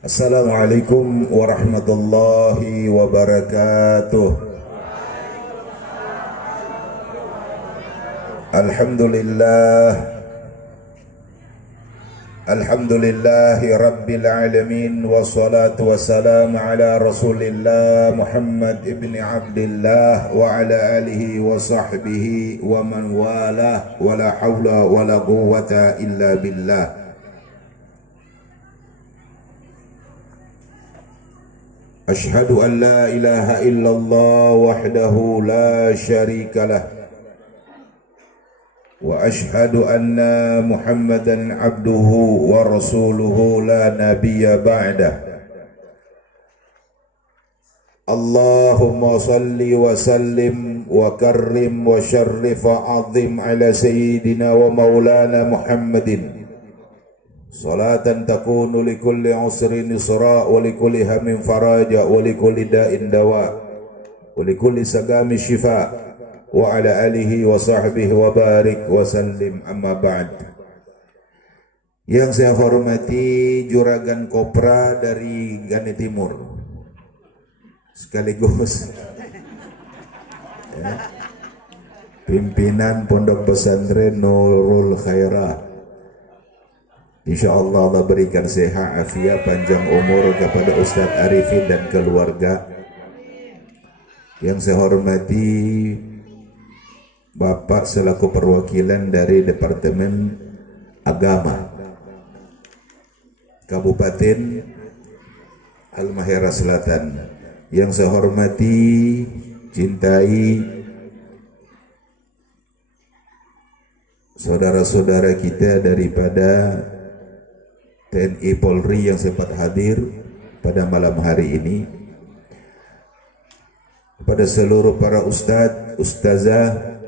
Assalamualaikum warahmatullahi wabarakatuh. Alhamdulillah, alhamdulillahi rabbil alamin, wassalatu wassalamu ala rasulillah Muhammad ibn Abdillah wa ala alihi wa sahbihi wa man walah, wa la hawla wa la quwwata illa billah. Ashhadu an la ilaha illallah wahdahu la syarika lah, wa ashhadu anna Muhammadan abduhu wa rasuluhu la nabiyya ba'dah. Allahumma salli wa sallim wa karrim wa syarrif wa azim ala sayyidina wa maulana Muhammadin, salatan takunu likulli usrin yusra wa likulli hammin faraja wa likulli da'in dawa wa likulli sagami shifa wa ala alihi wa sahbihi wa barik wa sallim, amma ba'd. Yang saya hormati Juragan Kopra dari Gane Timur, sekaligus pimpinan Pondok Pesantren Nurul Khairah. InsyaAllah Allah berikan sehat, afiat, panjang umur kepada Ustadz Arifin dan keluarga. Yang saya hormati Bapak selaku perwakilan dari Departemen Agama Kabupaten Halmahera Selatan. Yang saya hormati, cintai saudara-saudara kita daripada TNI Polri yang sempat hadir pada malam hari ini, kepada seluruh para ustadz, ustazah,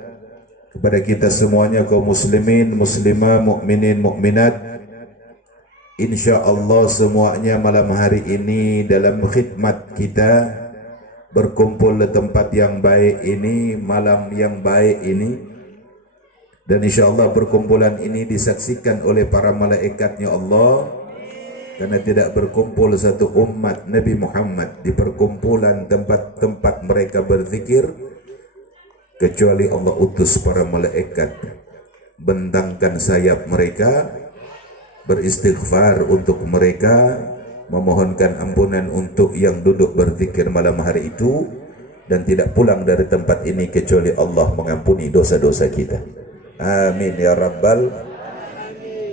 kepada kita semuanya kaum muslimin, muslimah, mukminin, mukminat. InsyaAllah semuanya malam hari ini dalam khidmat kita berkumpul di tempat yang baik ini, malam yang baik ini. Dan insyaAllah perkumpulan ini disaksikan oleh para malaikatnya Allah, karena tidak berkumpul satu umat Nabi Muhammad di perkumpulan tempat-tempat mereka berzikir kecuali Allah utus para malaikat, bentangkan sayap mereka, beristighfar untuk mereka, memohonkan ampunan untuk yang duduk berzikir malam hari itu, dan tidak pulang dari tempat ini kecuali Allah mengampuni dosa-dosa kita. Amin ya rabbal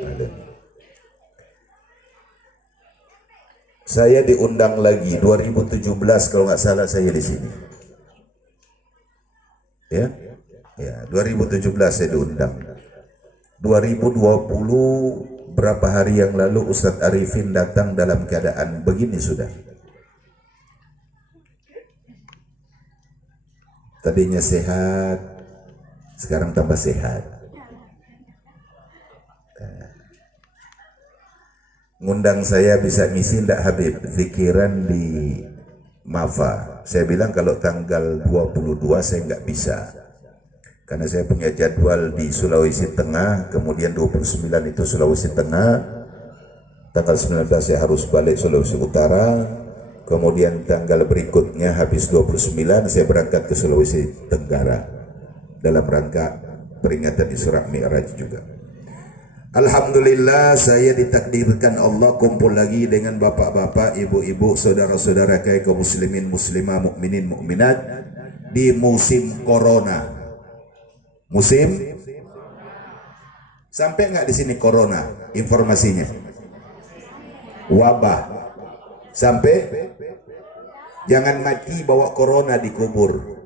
alamin. Saya diundang lagi 2017 kalau nggak salah saya di sini. Ya, 2017 saya diundang. 2020 berapa hari yang lalu Ustadz Arifin datang dalam keadaan begini sudah. Tadinya sehat, sekarang tambah sehat. Ngundang saya bisa ngisi ndak Habib zikiran di Mafa. Saya bilang kalau tanggal 22 saya nggak bisa, karena saya punya jadwal di Sulawesi Tengah, kemudian 29 itu Sulawesi Tengah, tanggal 19 saya harus balik Sulawesi Utara, kemudian tanggal berikutnya habis 29 saya berangkat ke Sulawesi Tenggara dalam rangka peringatan Isra Mi'raj juga. Alhamdulillah saya ditakdirkan Allah kumpul lagi dengan bapak-bapak, ibu-ibu, saudara-saudara kaum muslimin, muslimah, mukminin, mukminat di musim corona. Musim sampai nggak di sini corona informasinya? Wabah. Sampai jangan mati bawa corona dikubur.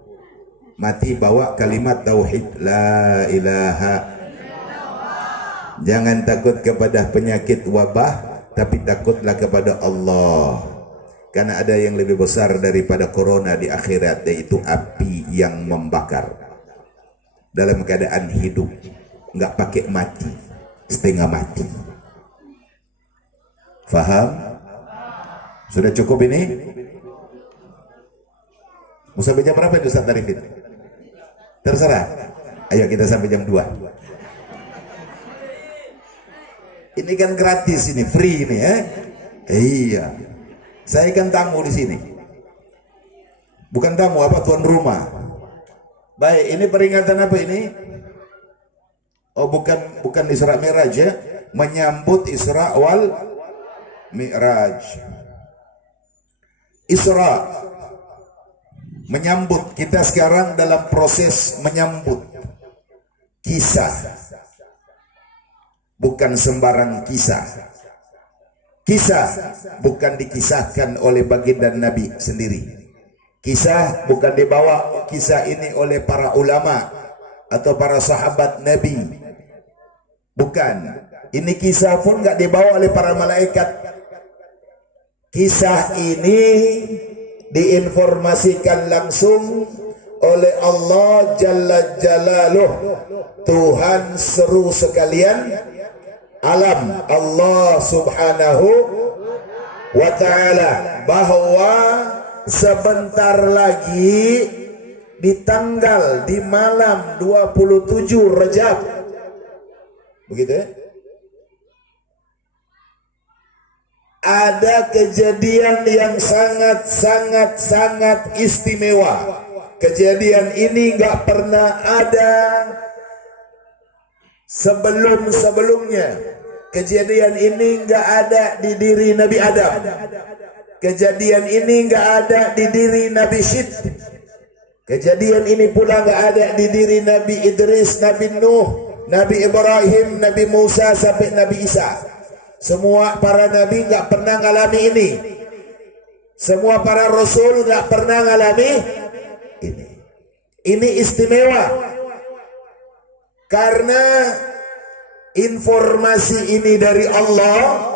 Mati bawa kalimat tauhid la ilaha. Jangan takut kepada penyakit wabah, tapi takutlah kepada Allah. Karena ada yang lebih besar daripada corona di akhirat, yaitu api yang membakar. Dalam keadaan hidup, nggak pakai mati, setengah mati. Faham? Sudah cukup ini? Mau sampai jam berapa itu Ustaz Arifin? Terserah. Ayo kita sampai jam 2. Ini kan gratis, ini free ini ya. Iya. Saya kan tamu di sini. Bukan tamu, apa, tuan rumah. Baik, ini peringatan apa ini? Oh, bukan Isra Mi'raj ya. Menyambut Isra wal Mi'raj. Isra, menyambut. Kita sekarang dalam proses menyambut. Kisah, bukan sembarang kisah. Kisah bukan dikisahkan oleh baginda Nabi sendiri. Kisah bukan dibawa kisah ini oleh para ulama atau para sahabat Nabi. Bukan. Ini kisah pun nggak dibawa oleh para malaikat. Kisah ini diinformasikan langsung oleh Allah Jalla Jalaluh, Tuhan seru sekalian alam, Allah Subhanahu wa ta'ala, bahwa sebentar lagi di malam 27 Rajab, begitu ya, ada kejadian yang sangat istimewa. Kejadian ini nggak pernah ada sebelumnya. Kejadian ini nggak ada di diri Nabi Adam. Kejadian ini nggak ada di diri Nabi Syed. Kejadian ini pula nggak ada di diri Nabi Idris, Nabi Nuh, Nabi Ibrahim, Nabi Musa sampai Nabi Isa. Semua para nabi nggak pernah ngalami ini. Semua para rasul nggak pernah ngalami ini. Ini istimewa karena informasi ini dari Allah.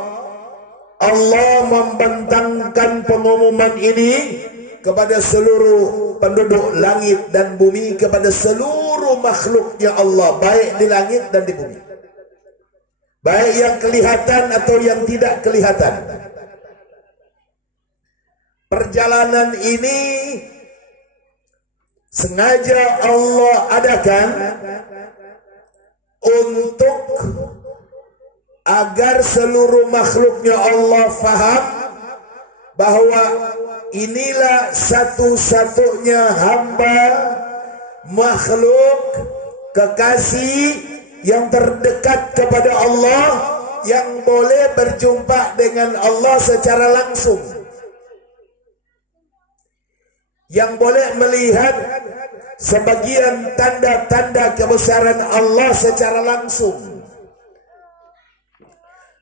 Allah membentangkan pengumuman ini kepada seluruh penduduk langit dan bumi, kepada seluruh makhluknya Allah, baik di langit dan di bumi, baik yang kelihatan atau yang tidak kelihatan. Perjalanan ini sengaja Allah adakan untuk agar seluruh makhluknya Allah faham bahwa inilah satu-satunya hamba, makhluk kekasih yang terdekat kepada Allah, yang boleh berjumpa dengan Allah secara langsung, yang boleh melihat sebagian tanda-tanda kebesaran Allah secara langsung.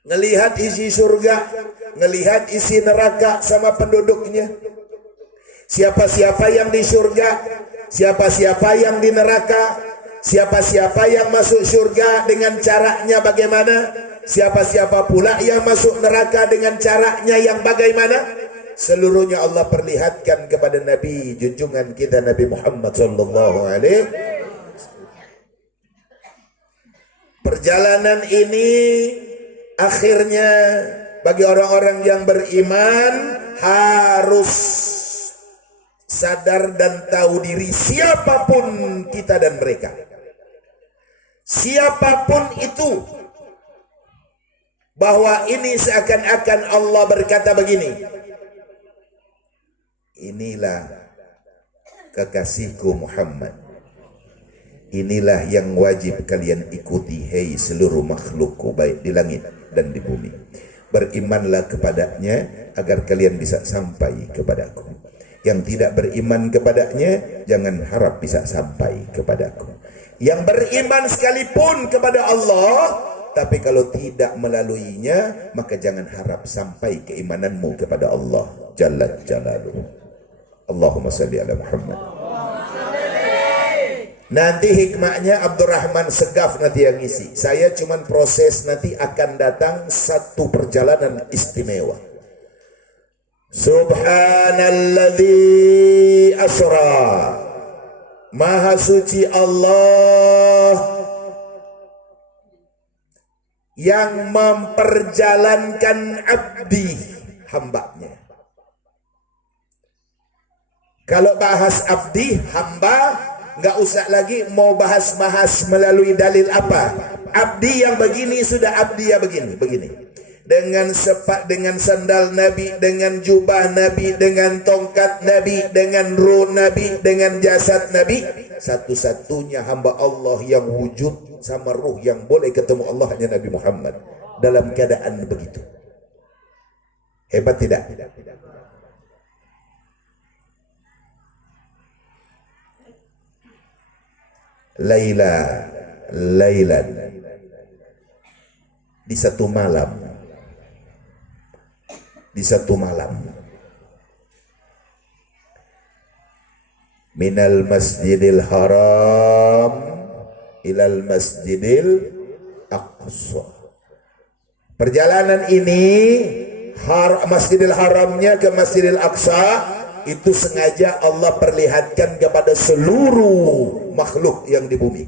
Ngelihat isi surga, ngelihat isi neraka sama penduduknya. Siapa-siapa yang di surga, siapa-siapa yang di neraka, siapa-siapa yang masuk surga dengan caranya bagaimana, siapa-siapa pula yang masuk neraka dengan caranya yang bagaimana. Seluruhnya Allah perlihatkan kepada Nabi junjungan kita Nabi Muhammad sallallahu alaihi wasallam. Perjalanan ini akhirnya bagi orang-orang yang beriman harus sadar dan tahu diri, siapapun kita dan mereka, siapapun itu, bahwa ini seakan-akan Allah berkata begini, inilah kekasihku Muhammad, inilah yang wajib kalian ikuti, hei seluruh makhlukku baik di langit dan di bumi. Berimanlah kepadanya agar kalian bisa sampai kepadaku. Yang tidak beriman kepadanya jangan harap bisa sampai kepadaku. Yang beriman sekalipun kepada Allah, tapi kalau tidak melaluinya, maka jangan harap sampai keimananmu kepada Allah Jalla Jalaluhu. Allahumma salli ala Muhammad. Nanti hikmahnya Abdurrahman Segaf nanti yang isi. Saya cuman proses, nanti akan datang satu perjalanan istimewa. Subhanalladzi asra, Maha suci Allah yang memperjalankan abdi, hambanya. Kalau bahas abdi, hamba, nggak usah lagi mau bahas-bahas melalui dalil apa. Abdi yang begini sudah abdi ya begini. dengan sepak, dengan sandal Nabi, dengan jubah Nabi, dengan tongkat Nabi, dengan ruh Nabi, dengan jasad Nabi. Satu-satunya hamba Allah yang wujud sama ruh yang boleh ketemu Allah hanya Nabi Muhammad dalam keadaan begitu. Hebat tidak? Lailan di satu malam minal masjidil haram ilal masjidil aqsa. Perjalanan ini Masjidil Haramnya ke Masjidil Aqsa itu sengaja Allah perlihatkan kepada seluruh makhluk yang di bumi.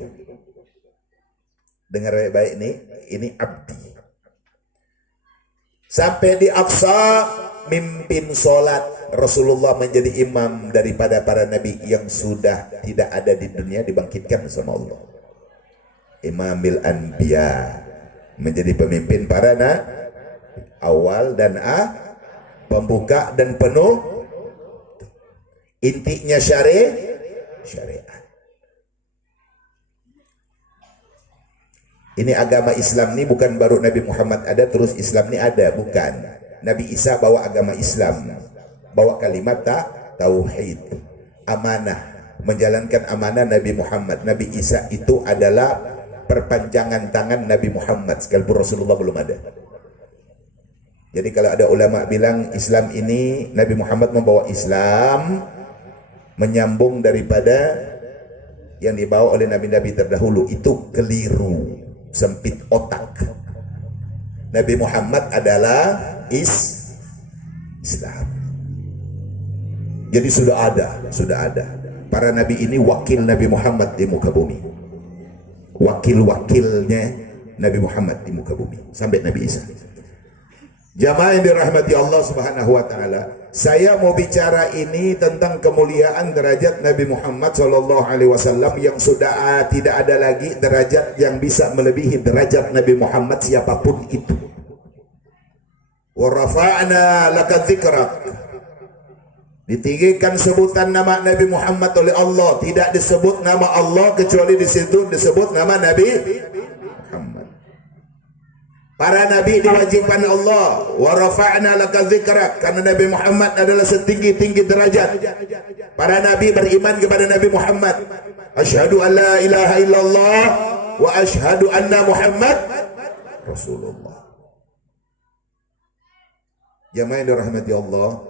Dengar baik-baik ini abdi. Sampai di Aqsa mimpin sholat, Rasulullah menjadi imam daripada para nabi yang sudah tidak ada di dunia, dibangkitkan sama Allah. Imamil Anbiya, menjadi pemimpin para awal dan pembuka dan penuh. Intinya syariat. Ini agama Islam ini bukan baru Nabi Muhammad ada terus Islam ini ada, bukan. Nabi Isa bawa agama Islam, bawa kalimat tauhid, amanah, menjalankan amanah Nabi Muhammad. Nabi Isa itu adalah perpanjangan tangan Nabi Muhammad, sekalipun Rasulullah belum ada. Jadi kalau ada ulama bilang Islam ini Nabi Muhammad membawa Islam, menyambung daripada yang dibawa oleh nabi-nabi terdahulu, itu keliru, sempit otak. Nabi Muhammad adalah Islam. Jadi sudah ada. Para nabi ini wakil Nabi Muhammad di muka bumi. Wakil-wakilnya Nabi Muhammad di muka bumi sampai Nabi Isa. Jamaah yang dirahmati Allah Subhanahu wa taala, saya mau bicara ini tentang kemuliaan derajat Nabi Muhammad sallallahu alaihi wasallam yang sudah tidak ada lagi derajat yang bisa melebihi derajat Nabi Muhammad siapapun itu. Wa rafa'na laka dzikrak. Ditinggikan sebutan nama Nabi Muhammad oleh Allah, tidak disebut nama Allah kecuali di situ disebut nama Nabi Muhammad. Para nabi diwajibkan Allah, wa rafa'na laka dzikrak, karena Nabi Muhammad adalah setinggi-tinggi derajat. Para nabi beriman kepada Nabi Muhammad. Asyhadu an la ilaha illallah wa asyhadu anna Muhammad Rasulullah. Jamaah yang dirahmati Allah,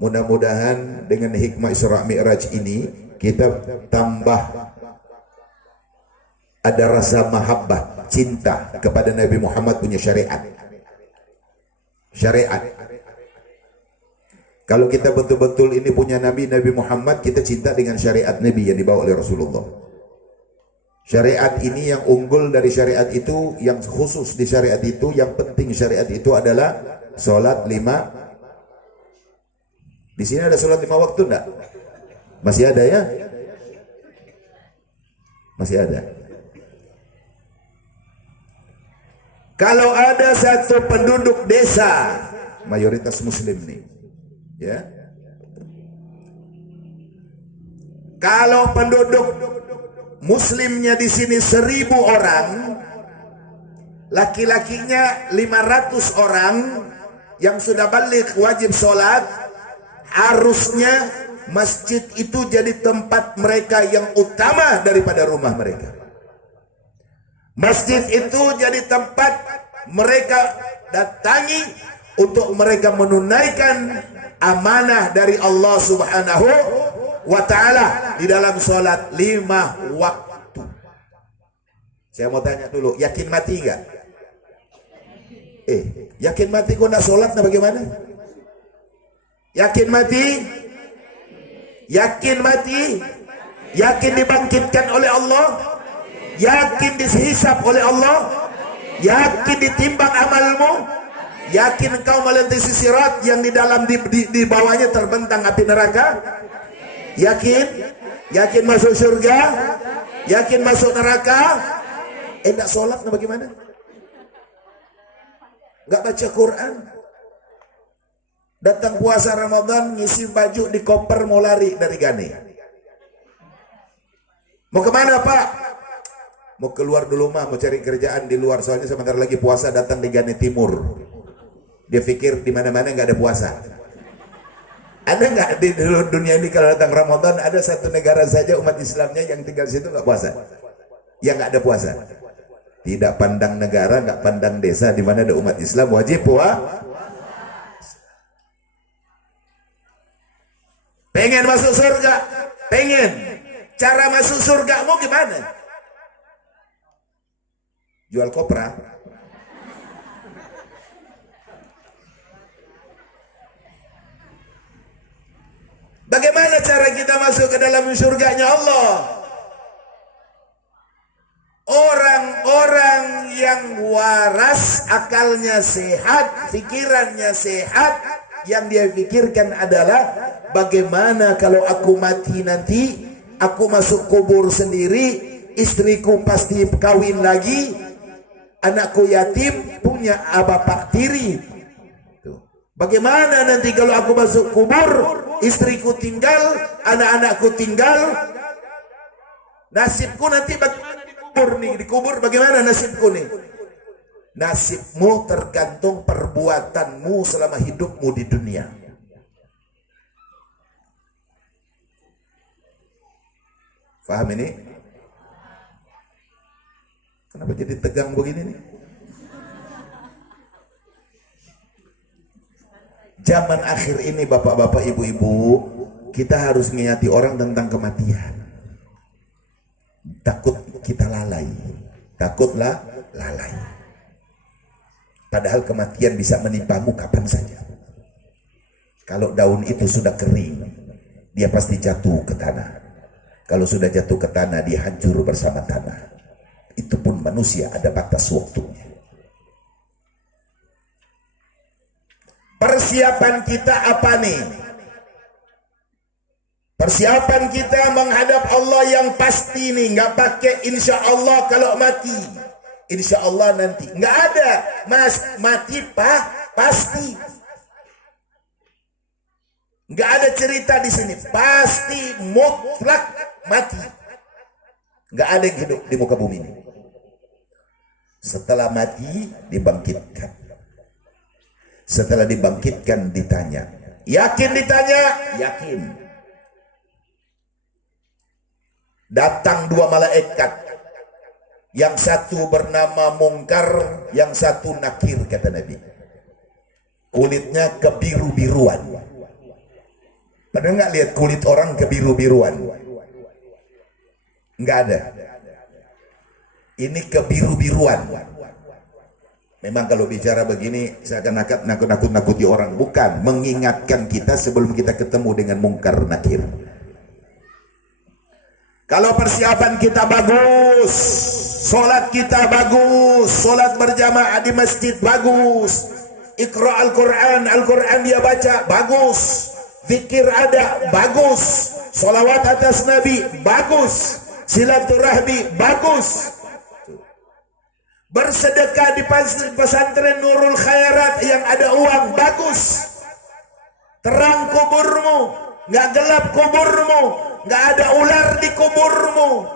mudah-mudahan dengan hikmah Isra Mi'raj ini kita tambah ada rasa mahabbah, cinta kepada Nabi Muhammad punya syariat. Kalau kita betul-betul ini punya Nabi Muhammad, kita cinta dengan syariat Nabi yang dibawa oleh Rasulullah. Syariat ini yang unggul dari syariat itu, yang khusus di syariat itu, yang penting syariat itu adalah sholat 5. Di sini ada sholat 5 waktu enggak? Masih ada ya? Masih ada. Kalau ada satu penduduk desa, mayoritas muslim nih, ya. Kalau penduduk muslimnya di sini 1000 orang, laki-lakinya 500 orang yang sudah balik wajib sholat, harusnya masjid itu jadi tempat mereka yang utama daripada rumah mereka. Masjid itu jadi tempat mereka datangi untuk mereka menunaikan amanah dari Allah Subhanahu wa ta'ala di dalam sholat 5 waktu. Saya mau tanya dulu, yakin mati enggak? Yakin mati kok nak sholat, nah bagaimana? Yakin mati? Yakin mati? Yakin dibangkitkan oleh Allah? Yakin dihisab oleh Allah? Yakin ditimbang amalmu? Yakin engkau melintasi sirat yang di dalam di bawahnya terbentang api neraka? Yakin? Yakin masuk surga? Yakin masuk neraka? Enggak sholat, nah bagaimana? nggak baca Quran. Datang puasa Ramadan, ngisi baju di koper, mau lari dari Gane. Mau kemana Pak? Mau keluar dulu mah, mau cari kerjaan di luar. Soalnya sebentar lagi puasa datang di Gane Timur. Dia pikir di mana-mana nggak ada puasa. Ada nggak di dunia ini kalau datang Ramadan ada satu negara saja umat Islamnya yang tinggal situ nggak puasa? Yang nggak ada puasa. Tidak pandang negara, nggak pandang desa, di mana ada umat Islam wajib puasa. Pengen masuk surga? Pengen. Cara masuk surgamu gimana? Jual kopra. Bagaimana cara kita masuk ke dalam surganya Allah? Orang-orang yang waras, akalnya sehat, pikirannya sehat, yang dia pikirkan adalah bagaimana kalau aku mati nanti, aku masuk kubur sendiri, istriku pasti kawin lagi, anakku yatim, punya bapak tiri. Bagaimana nanti kalau aku masuk kubur, istriku tinggal, anak-anakku tinggal, nasibku nanti bagaimana di kubur nih? Di kubur bagaimana nasibku nih? Nasibmu tergantung perbuatanmu selama hidupmu di dunia. Faham ini? Kenapa jadi tegang begini nih? Zaman akhir ini bapak-bapak, ibu-ibu, kita harus mengingati orang tentang kematian. Takut kita lalai. Takutlah lalai. Padahal kematian bisa menimpamu kapan saja. Kalau daun itu sudah kering, dia pasti jatuh ke tanah. Kalau sudah jatuh ke tanah, dia hancur bersama tanah. Itu pun manusia ada batas waktunya. Persiapan kita apa nih? Persiapan kita menghadap Allah yang pasti nih, nggak pakai insya Allah kalau mati. Insya Allah nanti nggak ada mati pasti, nggak ada cerita di sini, pasti mutlak mati, nggak ada yang hidup di muka bumi ini. Setelah mati dibangkitkan, setelah dibangkitkan ditanya, yakin ditanya, yakin. Datang dua malaikat. Yang satu bernama Mungkar, yang satu Nakir, kata Nabi. Kulitnya kebiru-biruan. Pernah nggak lihat kulit orang kebiru-biruan? Nggak ada. Ini kebiru-biruan. Memang kalau bicara begini, saya akan nakut-nakuti orang. Bukan, mengingatkan kita sebelum kita ketemu dengan Mungkar Nakir. Kalau persiapan kita bagus, solat kita bagus, solat berjamaah di masjid bagus, Iqra Al-Quran, Al-Quran dia baca, bagus, zikir ada, bagus, solawat atas Nabi, bagus, silaturahmi, bagus, bersedekah di pesantren Nurul Khairat yang ada uang, bagus, terang kuburmu, nggak gelap kuburmu, nggak ada ular di kuburmu,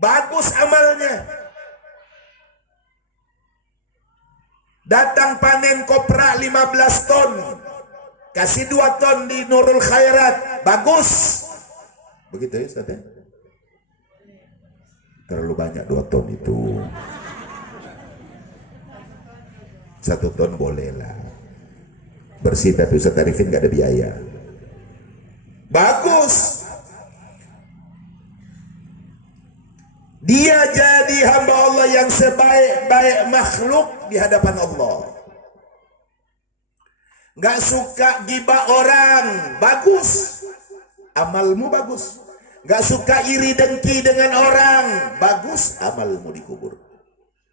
bagus amalnya. Datang panen kopra 15 ton, kasih 2 ton di Nurul Khairat, bagus. Begitu ya Ustaz ya? Terlalu banyak 2 ton itu. 1 ton boleh lah, bersih, tapi Ustaz Arifin nggak ada biaya. Bagus. Dia jadi hamba Allah yang sebaik-baik makhluk di hadapan Allah. Nggak suka gibah orang, bagus, amalmu bagus. Nggak suka iri dengki dengan orang, bagus, amalmu dikubur.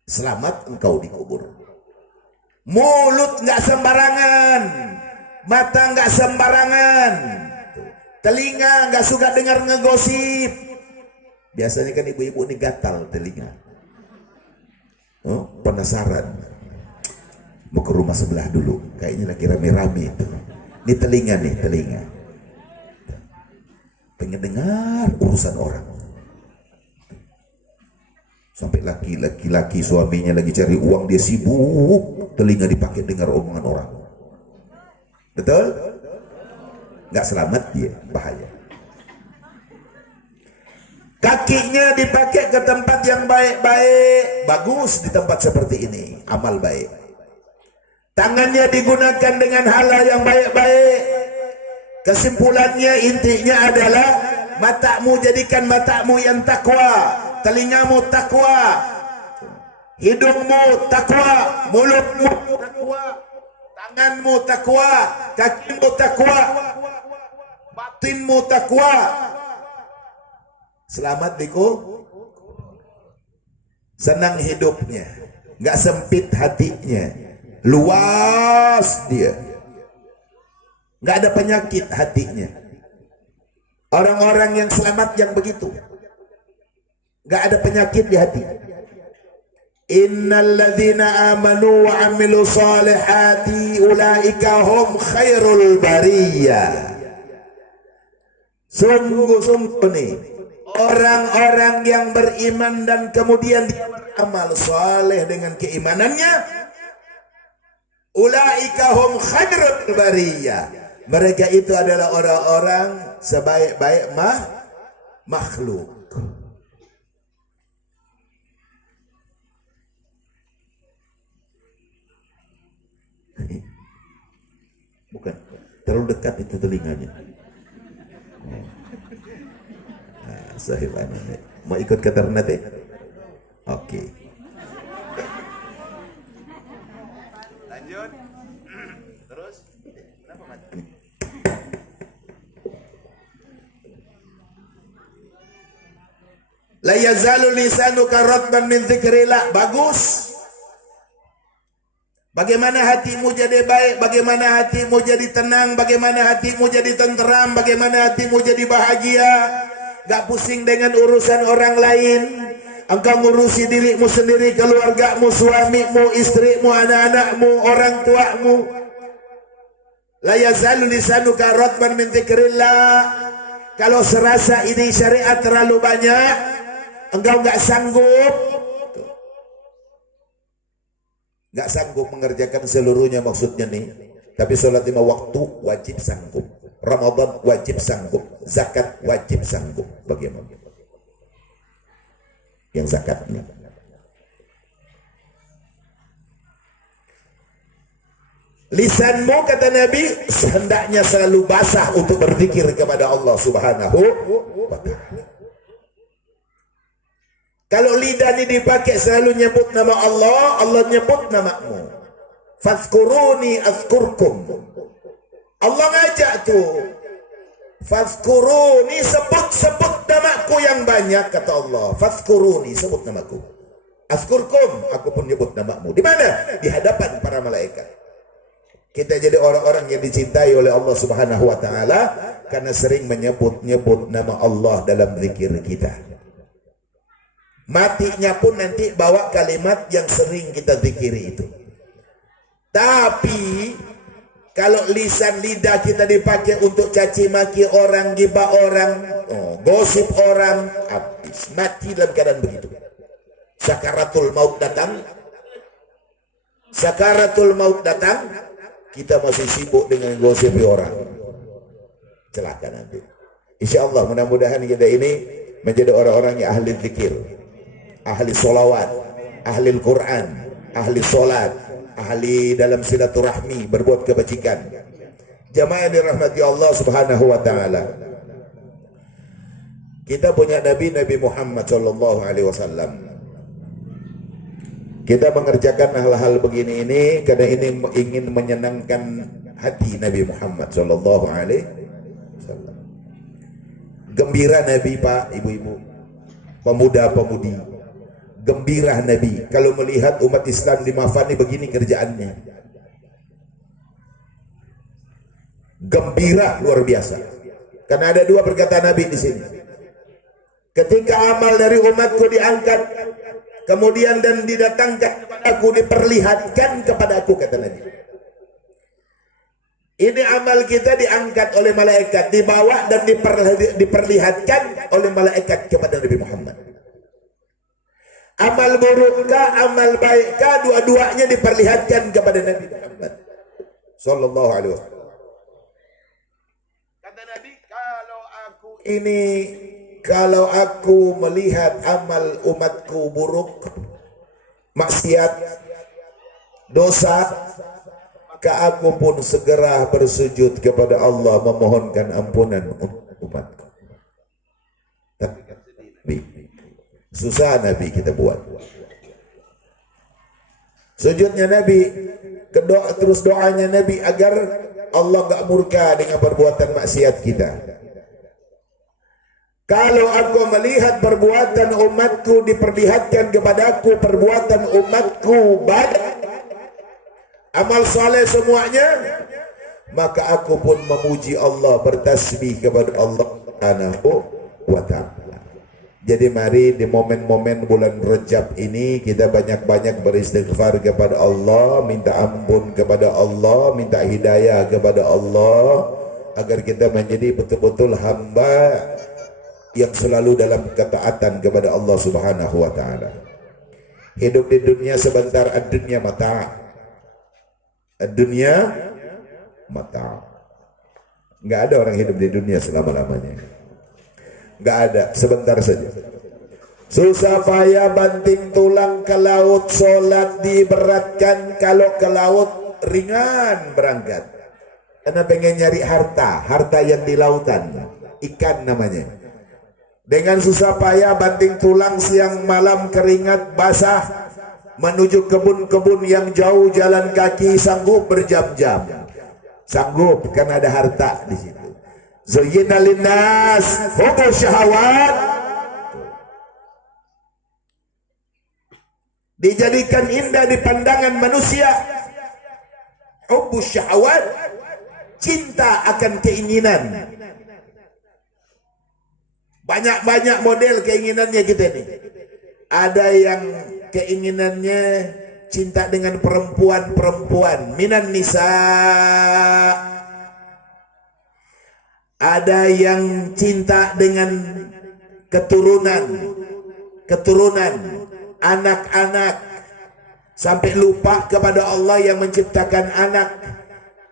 Selamat engkau dikubur. Mulut nggak sembarangan, mata nggak sembarangan, telinga nggak suka dengar ngegosip. Biasanya kan ibu-ibu ini gatal telinga. penasaran, mau ke rumah sebelah dulu, kayaknya lagi rame-rame itu. Ini telinga nih, telinga. Pengen dengar urusan orang. Sampai laki-laki suaminya lagi cari uang, dia sibuk, telinga dipakai dengar omongan orang. Betul? Nggak selamat dia, bahaya. Kakinya dipakai ke tempat yang baik-baik, bagus di tempat seperti ini, amal baik. Tangannya digunakan dengan hal yang baik-baik. Kesimpulannya, intinya adalah matamu jadikan matamu yang takwa, telingamu takwa, hidungmu takwa, mulutmu takwa, tanganmu takwa, kakimu takwa, batinmu takwa. Selamat diku, senang hidupnya, nggak sempit hatinya, luas dia, nggak ada penyakit hatinya. Orang-orang yang selamat yang begitu, nggak ada penyakit di hati. Innalladzina amanu wa amilu salihati ulaika hum khairul bariyah. Sungguh-sungguh nih, orang-orang yang beriman dan kemudian dia beramal saleh dengan keimanannya, ulaika hum khairul bariyah. Mereka itu adalah orang-orang sebaik-baik makhluk. Bukan, terlalu dekat itu telinganya. Nah, sahib aneh. Mau ikut ke Ternate? Oke. Lanjut. Terus. Kenapa mati? La yazalu lisanuka ratban min dzikrillah. Bagus. Bagaimana hatimu jadi baik, bagaimana hatimu jadi tenang, bagaimana hatimu jadi tenteram, bagaimana hatimu jadi bahagia. Gak pusing dengan urusan orang lain. Engkau ngurusi dirimu sendiri, keluargamu, suamimu, istrimu, anak-anakmu, orang tuamu. La yazalu lisanuka ratban min dzikrillah. Kalau serasa ini syariat terlalu banyak, engkau gak sanggup, gak sanggup mengerjakan seluruhnya maksudnya nih. Tapi sholat 5 waktu wajib sanggup, Ramadan wajib sanggup, zakat wajib sanggup. Bagaimana yang zakatnya? Lisanmu, kata Nabi, hendaknya selalu basah untuk berzikir kepada Allah Subhanahu wa ta'ala. Kalau lidah ini dipakai selalu nyebut nama Allah, Allah nyebut namamu. Fazkuruni azkurkum. Allah ngajak tuh. Fazkuruni, sebut-sebut namaku yang banyak, kata Allah. Fazkuruni, sebut namaku. Azkurkum, aku pun nyebut namamu. Di mana? Di hadapan para malaikat. Kita jadi orang-orang yang dicintai oleh Allah Subhanahu wa ta'ala karena sering menyebut-nyebut nama Allah dalam zikir kita. Matinya pun nanti bawa kalimat yang sering kita zikiri itu. Tapi kalau lisan lidah kita dipakai untuk caci maki orang, gibah orang, gosip orang, habis mati dalam keadaan begitu. Sakaratul maut datang. Sakaratul maut datang, kita masih sibuk dengan gosip orang. Celaka nanti. Insya Allah mudah-mudahan kita ini menjadi orang-orang yang ahli zikir, ahli solawat, ahli Al-Quran, ahli solat, ahli dalam silaturahmi, berbuat kebajikan. Jamaah yang dirahmati Allah Subhanahu wa ta'ala. Kita punya Nabi Muhammad sallallahu alaihi wasallam. Kita mengerjakan hal-hal begini ini karena ini ingin menyenangkan hati Nabi Muhammad sallallahu alaihi wasallam. Gembira Nabi, Pak, ibu-ibu, pemuda-pemudi. Gembira Nabi kalau melihat umat Islam di Mafani begini kerjaannya. Gembira luar biasa. Karena ada dua perkataan Nabi di sini. Ketika amal dari umatku diangkat, Kemudian dan didatangkan aku, diperlihatkan kepada aku, kata Nabi. Ini amal kita diangkat oleh malaikat, dibawa dan diperlihatkan oleh malaikat kepada Nabi Muhammad. Amal burukkah, amal baikkah, dua-duanya diperlihatkan kepada Nabi Muhammad sallallahu alaihi wasallam. Kata Nabi, kalau aku melihat amal umatku buruk, maksiat, dosa, maka aku pun segera bersujud kepada Allah memohonkan ampunan untuk umatku. Tapi susah Nabi kita buat. Sujudnya Nabi, terus doanya Nabi agar Allah gak murka dengan perbuatan maksiat kita. Kalau aku melihat perbuatan umatku, diperlihatkan kepadaku perbuatan umatku baik, amal soleh semuanya, maka aku pun memuji Allah, bertasbih kepada Allah Subhanahu wa ta'ala. Jadi mari di momen-momen bulan Rajab ini kita banyak-banyak beristighfar kepada Allah, minta ampun kepada Allah, minta hidayah kepada Allah, agar kita menjadi betul-betul hamba yang selalu dalam ketaatan kepada Allah Subhanahu wa ta'ala. Hidup di dunia sebentar, ad-dunya mata'. Dunia mata. Nggak ada orang hidup di dunia selama-lamanya. Nggak ada, sebentar saja. Susah payah banting tulang ke laut, sholat diberatkan, kalau ke laut ringan berangkat. Karena pengen nyari harta yang di lautan, ikan namanya. Dengan susah payah banting tulang, siang malam keringat basah, menuju kebun-kebun yang jauh jalan kaki, sanggup berjam-jam. Sanggup karena ada harta di situ. Zuyyina linnas hubbu syahawat. Dijadikan indah di pandangan manusia hubbu syahawat, cinta akan keinginan. Banyak-banyak model keinginannya kita nih. Ada yang keinginannya cinta dengan perempuan-perempuan, minan nisa. Ada yang cinta dengan keturunan, anak-anak, sampai lupa kepada Allah yang menciptakan anak.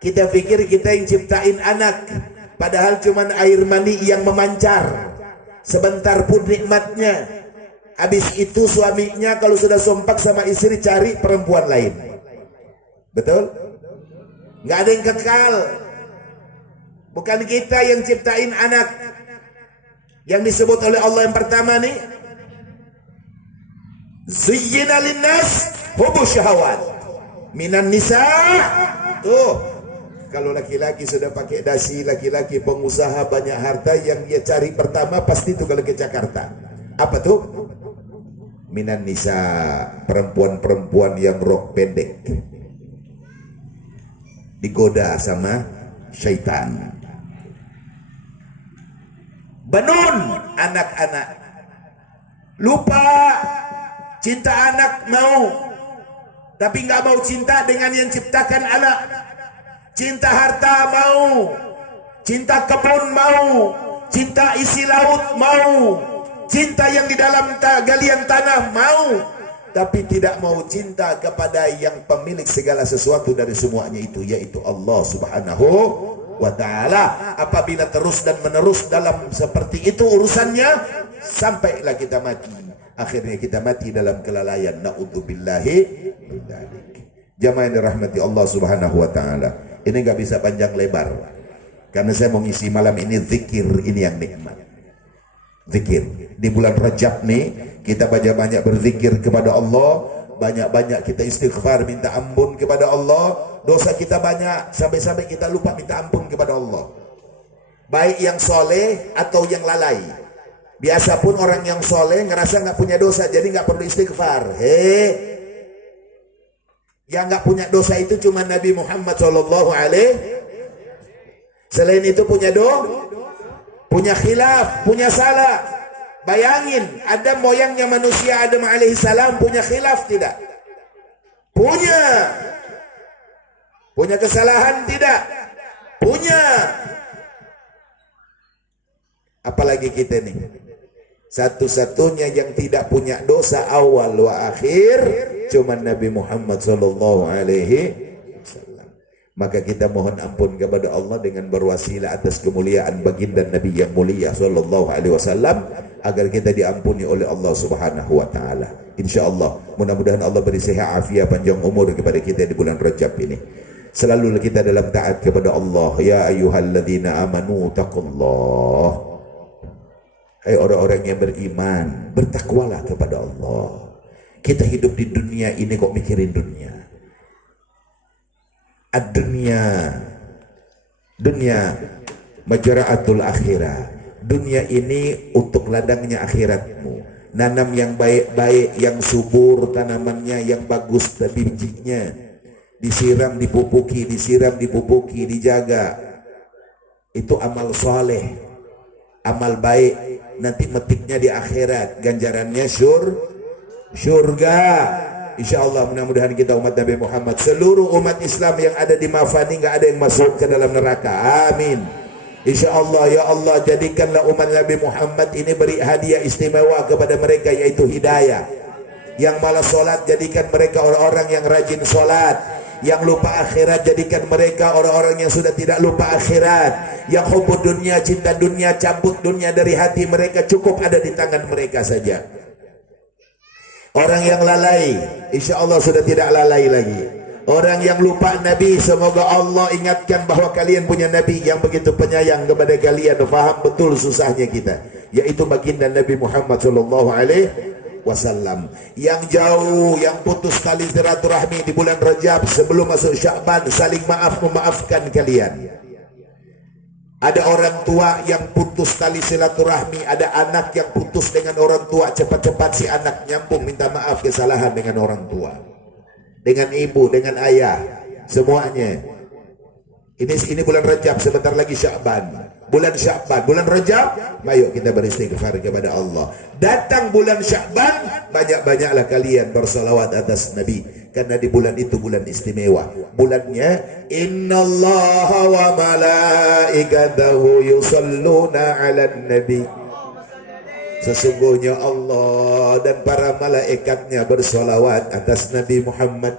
Kita pikir kita yang ciptain anak, padahal cuman air mani yang memancar. Sebentar pun nikmatnya. Habis itu suaminya kalau sudah sompak sama istri cari perempuan lain. Betul? Nggak ada yang kekal. Bukan kita yang ciptain anak. Yang disebut oleh Allah yang pertama nih, zuyyina linnas hubbu syahawat minan nisa. Tuh, kalau laki-laki sudah pakai dasi, laki-laki pengusaha banyak harta, yang dia cari pertama pasti itu kalau ke Jakarta. Apa tuh? Minan nisa, perempuan-perempuan yang rok pendek, digoda sama syaitan. Benun anak-anak, lupa cinta anak mau, tapi nggak mau cinta dengan yang ciptakan anak. Cinta harta mau, cinta kebun mau, cinta isi laut mau, cinta yang di dalam galian tanah mau, tapi tidak mau cinta kepada yang pemilik segala sesuatu dari semuanya itu, yaitu Allah Subhanahu wa ta'ala. Apabila terus dan menerus dalam seperti itu urusannya, sampailah kita mati. Akhirnya kita mati dalam kelalaian. Na'udzubillahi min dzalik. Jamaah yang dirahmati Allah Subhanahu wa ta'ala, ini gak bisa panjang lebar karena saya mau ngisi malam ini zikir, ini yang nikmat. Zikir di bulan Rajab nih, kita banyak-banyak berzikir kepada Allah, banyak-banyak kita istighfar, minta ampun kepada Allah. Dosa kita banyak sampai-sampai kita lupa minta ampun kepada Allah, baik yang soleh atau yang lalai. Biasa pun orang yang soleh ngerasa nggak punya dosa, jadi nggak perlu istighfar. Yang nggak punya dosa itu cuma Nabi Muhammad Shallallahu Alaihi. Selain itu punya punya khilaf, punya salah. Bayangin, Adam moyangnya manusia Adam alaihissalam punya khilaf tidak? Punya. Punya kesalahan tidak? Punya. Apalagi kita nih, satu-satunya yang tidak punya dosa awal wa akhir cuma Nabi Muhammad sallallahu alaihi wasallam. Maka kita mohon ampun kepada Allah dengan berwasilah atas kemuliaan baginda Nabi yang mulia sallallahu alaihi wasallam agar kita diampuni oleh Allah Subhanahu wa taala. Insyaallah, mudah-mudahan Allah beri sehat afiat panjang umur kepada kita di bulan Rajab ini. Selalu kita dalam taat kepada Allah. Ya ayyuhalladzina amanu taqullah. Hai orang-orang yang beriman, bertakwalah kepada Allah. Kita hidup di dunia ini kok mikirin dunia. Dunia majra'atul akhirah. Dunia ini untuk ladangnya akhiratmu. Nanam yang baik-baik, yang subur, tanamannya yang bagus tapi bijinya. Disiram, dipupuki, dijaga. Itu amal soleh, amal baik. Nanti metiknya di akhirat, ganjarannya surga. Insyaallah, mudah-mudahan kita umat Nabi Muhammad, seluruh umat Islam yang ada di Mafani nggak ada yang masuk ke dalam neraka. Amin. Insyaallah ya Allah, jadikanlah umat Nabi Muhammad ini beri hadiah istimewa kepada mereka, yaitu hidayah. Yang malas sholat, jadikan mereka orang-orang yang rajin sholat. Yang lupa akhirat, jadikan mereka orang-orang yang sudah tidak lupa akhirat. Yang hubud dunia, cinta dunia, cabut dunia dari hati mereka, cukup ada di tangan mereka saja. Orang yang lalai, insya Allah sudah tidak lalai lagi. Orang yang lupa Nabi, semoga Allah ingatkan bahwa kalian punya Nabi yang begitu penyayang kepada kalian. Faham betul susahnya kita, yaitu baginda Nabi Muhammad sallallahu alaihi wasallam. Yang jauh, yang putus tali silaturahmi di bulan Rajab sebelum masuk Sya'ban, saling memaafkan kalian. Ada orang tua yang putus tali silaturahmi, ada anak yang putus dengan orang tua, cepat-cepat si anak nyambung minta maaf kesalahan dengan orang tua, dengan ibu, dengan ayah, semuanya. Ini bulan Rajab, sebentar lagi Sya'ban. Bulan Sya'ban, bulan Rajab, ayo kita beristighfar kepada Allah. Datang bulan Sya'ban, banyak-banyaklah kalian bersalawat atas Nabi, karena di bulan itu bulan istimewa. Bulannya innallaha wa malaikatahu yusalluna 'alan nabi. Sesungguhnya Allah dan para malaikatnya bersalawat atas Nabi Muhammad.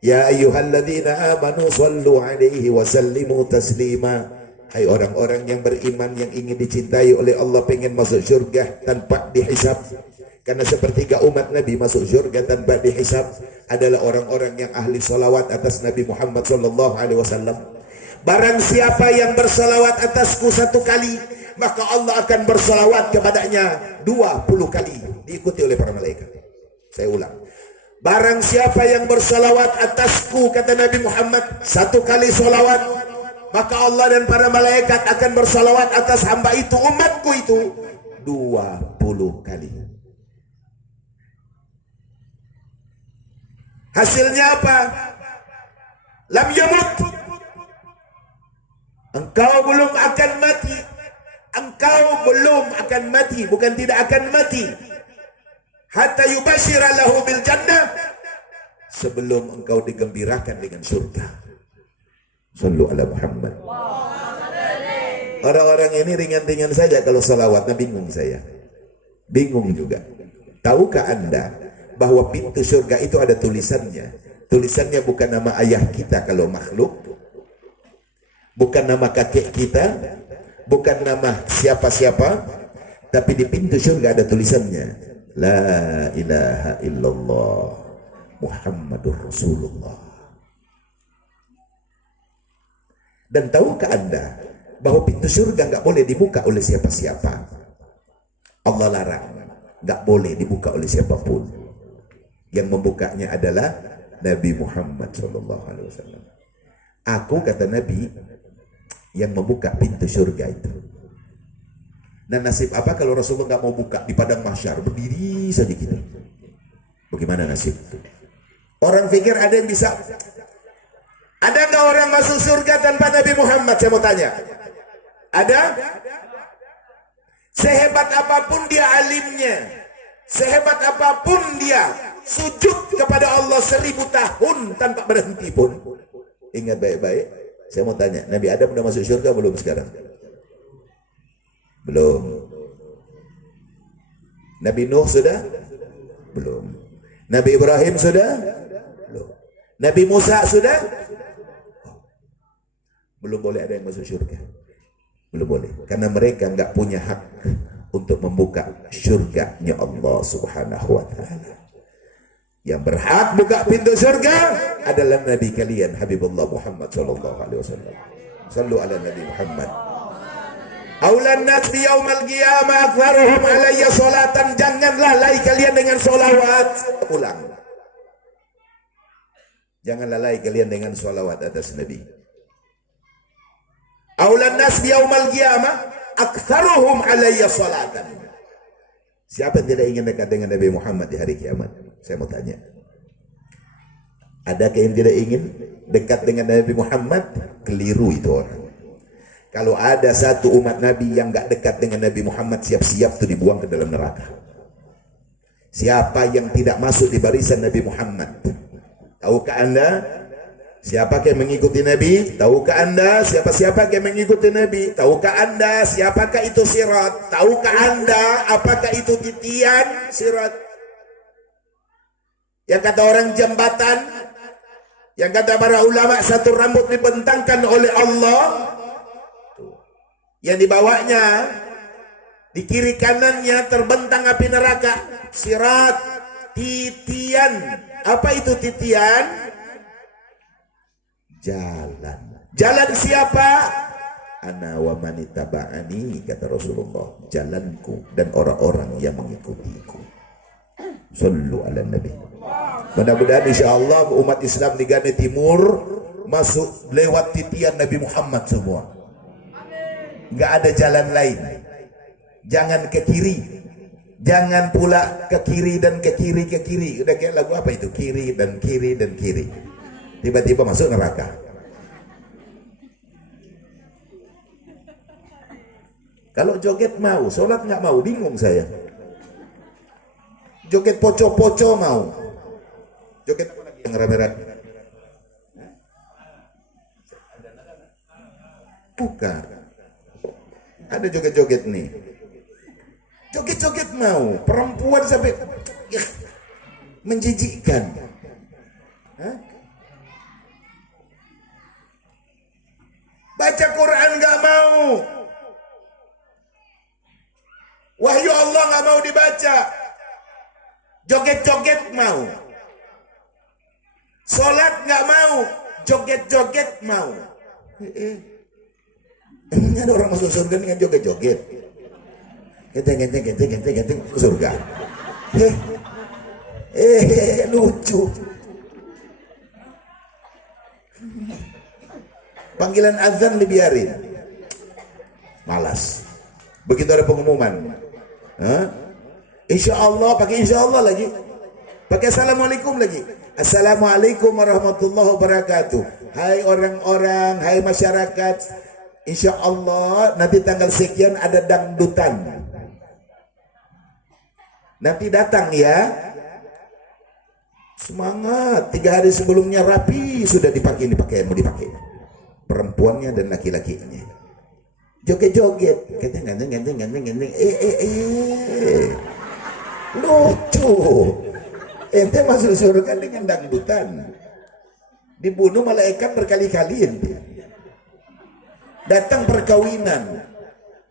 Ya ayyuhalladzina amanu sallu 'alaihi wa sallimu taslima. Hai orang-orang yang beriman yang ingin dicintai oleh Allah, pengen masuk surga tanpa dihisab. Karena sepertiga umat Nabi masuk surga tanpa dihisab adalah orang-orang yang ahli salawat atas Nabi Muhammad sallallahu alaihi wasallam. Barang siapa yang bersalawat atasku 1 kali, maka Allah akan bersalawat kepadanya 20 kali, diikuti oleh para malaikat. Saya ulang. Barang siapa yang bersalawat atasku, kata Nabi Muhammad, 1 kali salawat, maka Allah dan para malaikat akan bersalawat atas hamba itu, umatku itu 20 kali. Hasilnya apa? Lam yamut. Engkau belum akan mati. Engkau belum akan mati, bukan tidak akan mati. Hatta yubashira lahu bil jannah, sebelum engkau digembirakan dengan surga. Sallu ala Muhammad. Orang-orang ini ringan-ringan saja kalau salawatnya, bingung saya. Bingung juga. Tahukah Anda bahwa pintu surga itu ada tulisannya? Tulisannya bukan nama ayah kita kalau makhluk, bukan nama kakek kita, bukan nama siapa-siapa, tapi di pintu surga ada tulisannya, La ilaha illallah Muhammadur Rasulullah. Dan tahukah Anda bahwa pintu surga nggak boleh dibuka oleh siapa-siapa? Allah larang, nggak boleh dibuka oleh siapapun. Yang membukanya adalah Nabi Muhammad SAW. Aku, kata Nabi, yang membuka pintu surga itu. Nah, nasib apa kalau Rasulullah nggak mau buka di padang mahsyar, berdiri saja kita? Bagaimana nasib itu? Orang pikir ada yang bisa. Ada nggak orang masuk surga tanpa Nabi Muhammad? Saya mau tanya. Ada? sehebat apapun dia alimnya, sehebat apapun dia sujud kepada Allah 1000 tahun tanpa berhenti pun. Ingat baik-baik, saya mau tanya, Nabi Adam udah masuk surga belum sekarang? Belum. Nabi Nuh sudah? Belum. Nabi Ibrahim sudah? Belum. Nabi Musa sudah? Belum boleh ada yang masuk surga. Belum boleh. Karena mereka nggak punya hak untuk membuka surganya Allah Subhanahu wa ta'ala. Yang berhak buka pintu surga adalah Nabi kalian, Habibullah Muhammad sallallahu alaihi wasallam. Sallu ala Nabi Muhammad. Aulan nas bi yaumal qiyamah aktsaruhum alayya salatan. Janganlah lalai kalian dengan solawat. Ulang. Jangan lalai kalian dengan solawat atas Nabi. Aulan nas bi yaumal qiyamah aktsaruhum alayya salatan. Siapa yang tidak ingin dekat dengan Nabi Muhammad di hari kiamat? Saya mau tanya. Adakah yang tidak ingin dekat dengan Nabi Muhammad? Keliru itu orang. Kalau ada satu umat Nabi yang gak dekat dengan Nabi Muhammad, siap-siap tuh dibuang ke dalam neraka. Siapa yang tidak masuk di barisan Nabi Muhammad? Tahukah anda siapa yang mengikuti Nabi? Tahukah anda siapa yang mengikuti Nabi? Tahukah anda siapakah itu sirat? Tahukah anda apakah itu titian sirat? Yang kata orang jembatan, yang kata para ulama satu rambut dibentangkan oleh Allah, yang dibawanya di kiri kanannya terbentang api neraka. Sirat, titian. Apa itu titian? Jalan. Jalan siapa? Ana wa manitaba'ani, kata Rasulullah. Jalanku dan orang-orang yang mengikutiku. Sallu ala Nabi. Mudah-mudahan insyaAllah umat Islam di Gane Timur masuk lewat titian Nabi Muhammad semua. Nggak ada jalan lain. Jangan ke kiri, jangan pula ke kiri dan ke kiri ke kiri. Udah kayak lagu apa itu, kiri dan kiri dan kiri, tiba-tiba masuk neraka. Kalau joget mau, sholat nggak mau, bingung saya. Joget poco-poco mau, joget yang rame-rame. Bukan. Ada joget-joget nih. Joget-joget mau. Perempuan sampai menjijikkan. Hah? Baca Quran gak mau. Wahyu Allah gak mau dibaca. Joget-joget mau. Sholat gak mau. Joget-joget mau. Emangnya ada orang masuk surga dengan joget-joget? Genteng ke surga. Lucu. Panggilan azan dibiarin. Malas. Begitu ada pengumuman. Insya Allah, pakai insya Allah lagi. Pakai assalamualaikum lagi. Assalamualaikum warahmatullahi wabarakatuh. Hai orang-orang, hai masyarakat. Insya Allah nanti tanggal sekian ada dangdutan. Nanti datang ya. Semangat. 3 hari sebelumnya rapi sudah dipakai ini pakaian mau dipakai. Perempuannya dan laki-lakinya. Joget-joget. Ganteng. Lucu. Ente masuk surga dengan dangdutan. Dibunuh malaikat berkali-kali ente. Datang perkawinan.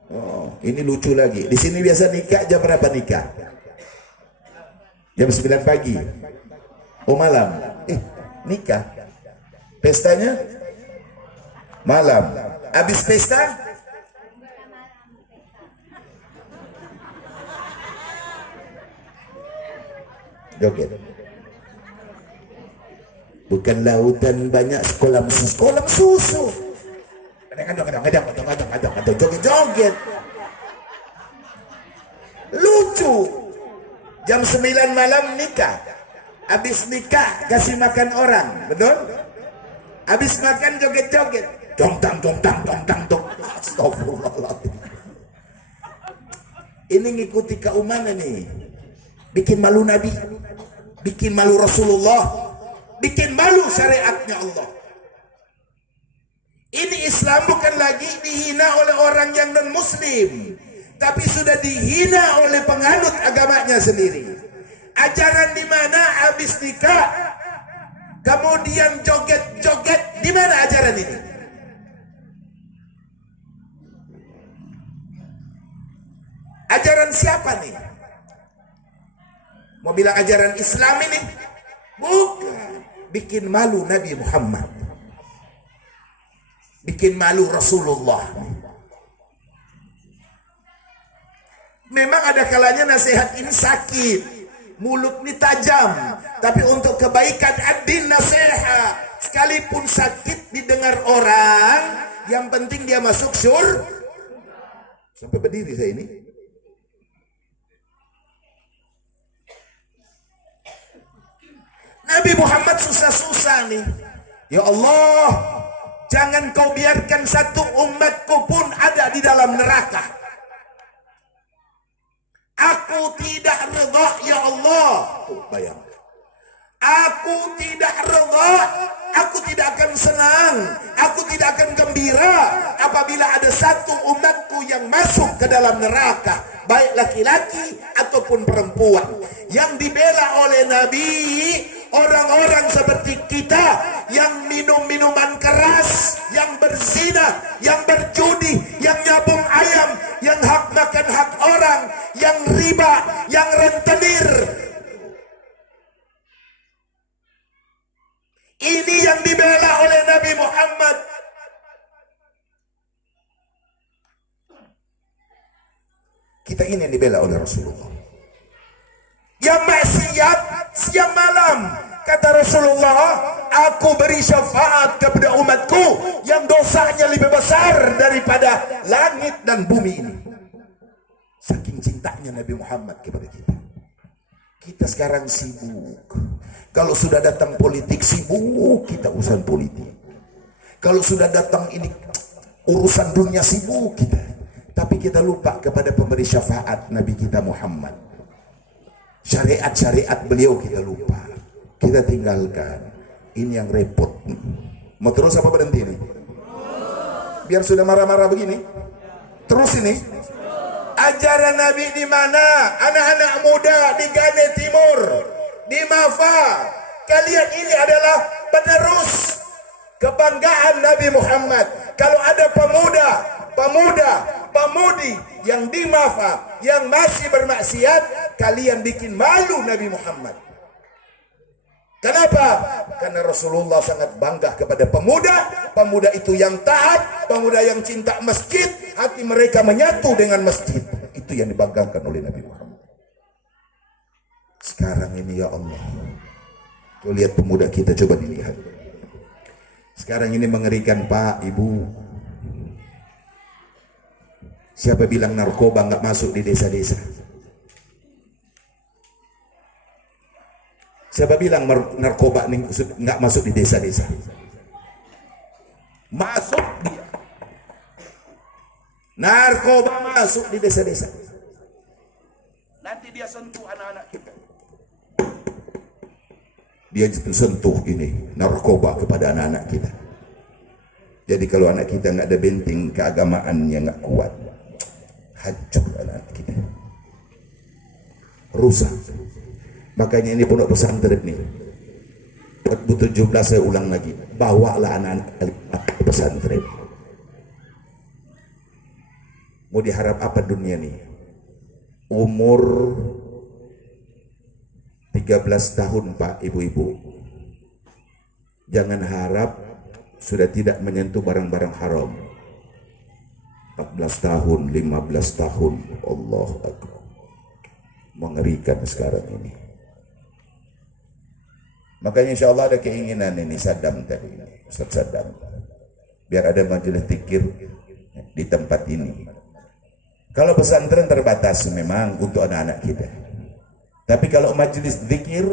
Oh, ini lucu lagi. Di sini biasa nikah jam berapa nikah? Jam 9 pagi. Oh malam. Nikah. Pestanya malam. Habis pesta joget. Bukan lautan banyak sekolah susu. Kadang joget-joget. Lucu. Jam 9 malam nikah. Habis nikah kasih makan orang, betul? Habis makan joget-joget. Dong tang. Astagfirullahaladzim. Ini ngikuti kaum mana nih? Bikin malu Nabi, bikin malu Rasulullah, bikin malu syariatnya Allah. Ini Islam bukan lagi dihina oleh orang yang non muslim, tapi sudah dihina oleh penganut agamanya sendiri. Ajaran di mana habis nikah kemudian joget-joget, di mana ajaran ini? Ajaran siapa nih? Mau bilang ajaran Islam ini? Bukan. Bikin malu Nabi Muhammad, bikin malu Rasulullah. Memang ada kalanya nasihat ini sakit, mulut ini tajam, tapi untuk kebaikan ad-din nasihat. Sekalipun sakit didengar orang, yang penting dia masuk syurga. Sampai berdiri saya ini. Nabi Muhammad susah-susah nih. Ya Allah, jangan kau biarkan satu umatku pun ada di dalam neraka. Aku tidak redha ya Allah. Bayangkan. Aku tidak redha, aku tidak akan senang, aku tidak akan gembira apabila ada satu umatku yang masuk ke dalam neraka, baik laki-laki ataupun perempuan. Yang dibela oleh Nabi orang-orang seperti kita yang minum minuman keras, yang berzina, yang berjudi, yang nyabung ayam, yang hak makan hak orang, yang riba, yang rentenir. Ini yang dibela oleh Nabi Muhammad. Kita ini yang dibela oleh Rasulullah. Yang maksiat siang malam, kata Rasulullah, aku beri syafaat kepada umatku yang dosanya lebih besar daripada langit dan bumi ini. Saking cintanya Nabi Muhammad kepada kita. Kita sekarang sibuk. Kalau sudah datang politik, sibuk kita urusan politik. Kalau sudah datang ini urusan dunia, sibuk kita. Tapi kita lupa kepada pemberi syafaat Nabi kita Muhammad. Syariat-syariat beliau kita lupa. Kita tinggalkan. Ini yang repot. Mau terus apa berhenti nih? Biar sudah marah-marah begini. Terus ini. Ajaran Nabi di mana? Anak-anak muda di Gane Timur, di Mafa. Kalian ini adalah penerus kebanggaan Nabi Muhammad. Kalau ada pemudi yang di Mafa yang masih bermaksiat, kalian bikin malu Nabi Muhammad. Kenapa? Karena Rasulullah sangat bangga kepada pemuda itu yang taat, pemuda yang cinta masjid, hati mereka menyatu dengan masjid. Itu yang dibanggakan oleh Nabi Muhammad. Sekarang ini ya Allah, kau lihat pemuda kita, coba dilihat. Sekarang ini mengerikan Pak, Ibu. Siapa bilang narkoba nggak masuk di desa-desa? Siapa bilang narkoba nggak masuk di desa-desa? Masuk dia. Narkoba masuk di desa-desa. Nanti dia sentuh anak-anak kita. Dia sentuh ini narkoba kepada anak-anak kita. Jadi kalau anak kita nggak ada benteng keagamaan yang nggak kuat, hancur anak kita, rusak. Makanya ini pondok pesantren nih 2017 saya ulang lagi, bawalah anak-anak ke pesantren. Mau diharap apa dunia nih? Umur 13 tahun Pak, ibu-ibu, jangan harap sudah tidak menyentuh barang-barang haram. 14 tahun, 15 tahun, Allah Akbar, mengerikan sekarang ini. Makanya insya Allah ada keinginan ini Saddam tadi, Ustaz Saddam, biar ada majelis zikir di tempat ini. Kalau pesantren terbatas memang untuk anak-anak kita, tapi kalau majelis zikir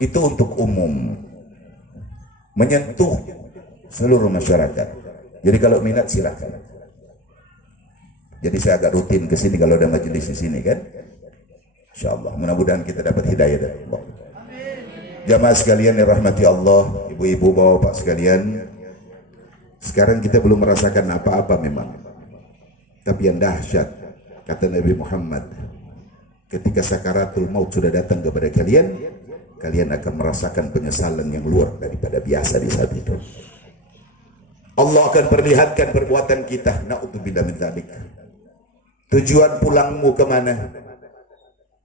itu untuk umum, menyentuh seluruh masyarakat. Jadi kalau minat silakan. Jadi saya agak rutin ke sini kalau ada majelis di sini kan. Insyaallah mudah-mudahan kita dapat hidayah dari Allah. Jamaah sekalian yang rahmati Allah, ibu-ibu, bapak-bapak sekalian, sekarang kita belum merasakan apa-apa memang. Tapi yang dahsyat, kata Nabi Muhammad, ketika sakaratul maut sudah datang kepada kalian, kalian akan merasakan penyesalan yang luar daripada biasa di saat itu. Allah akan perlihatkan perbuatan kita. Na'udzubillah min dzalik. Tujuan pulangmu kemana?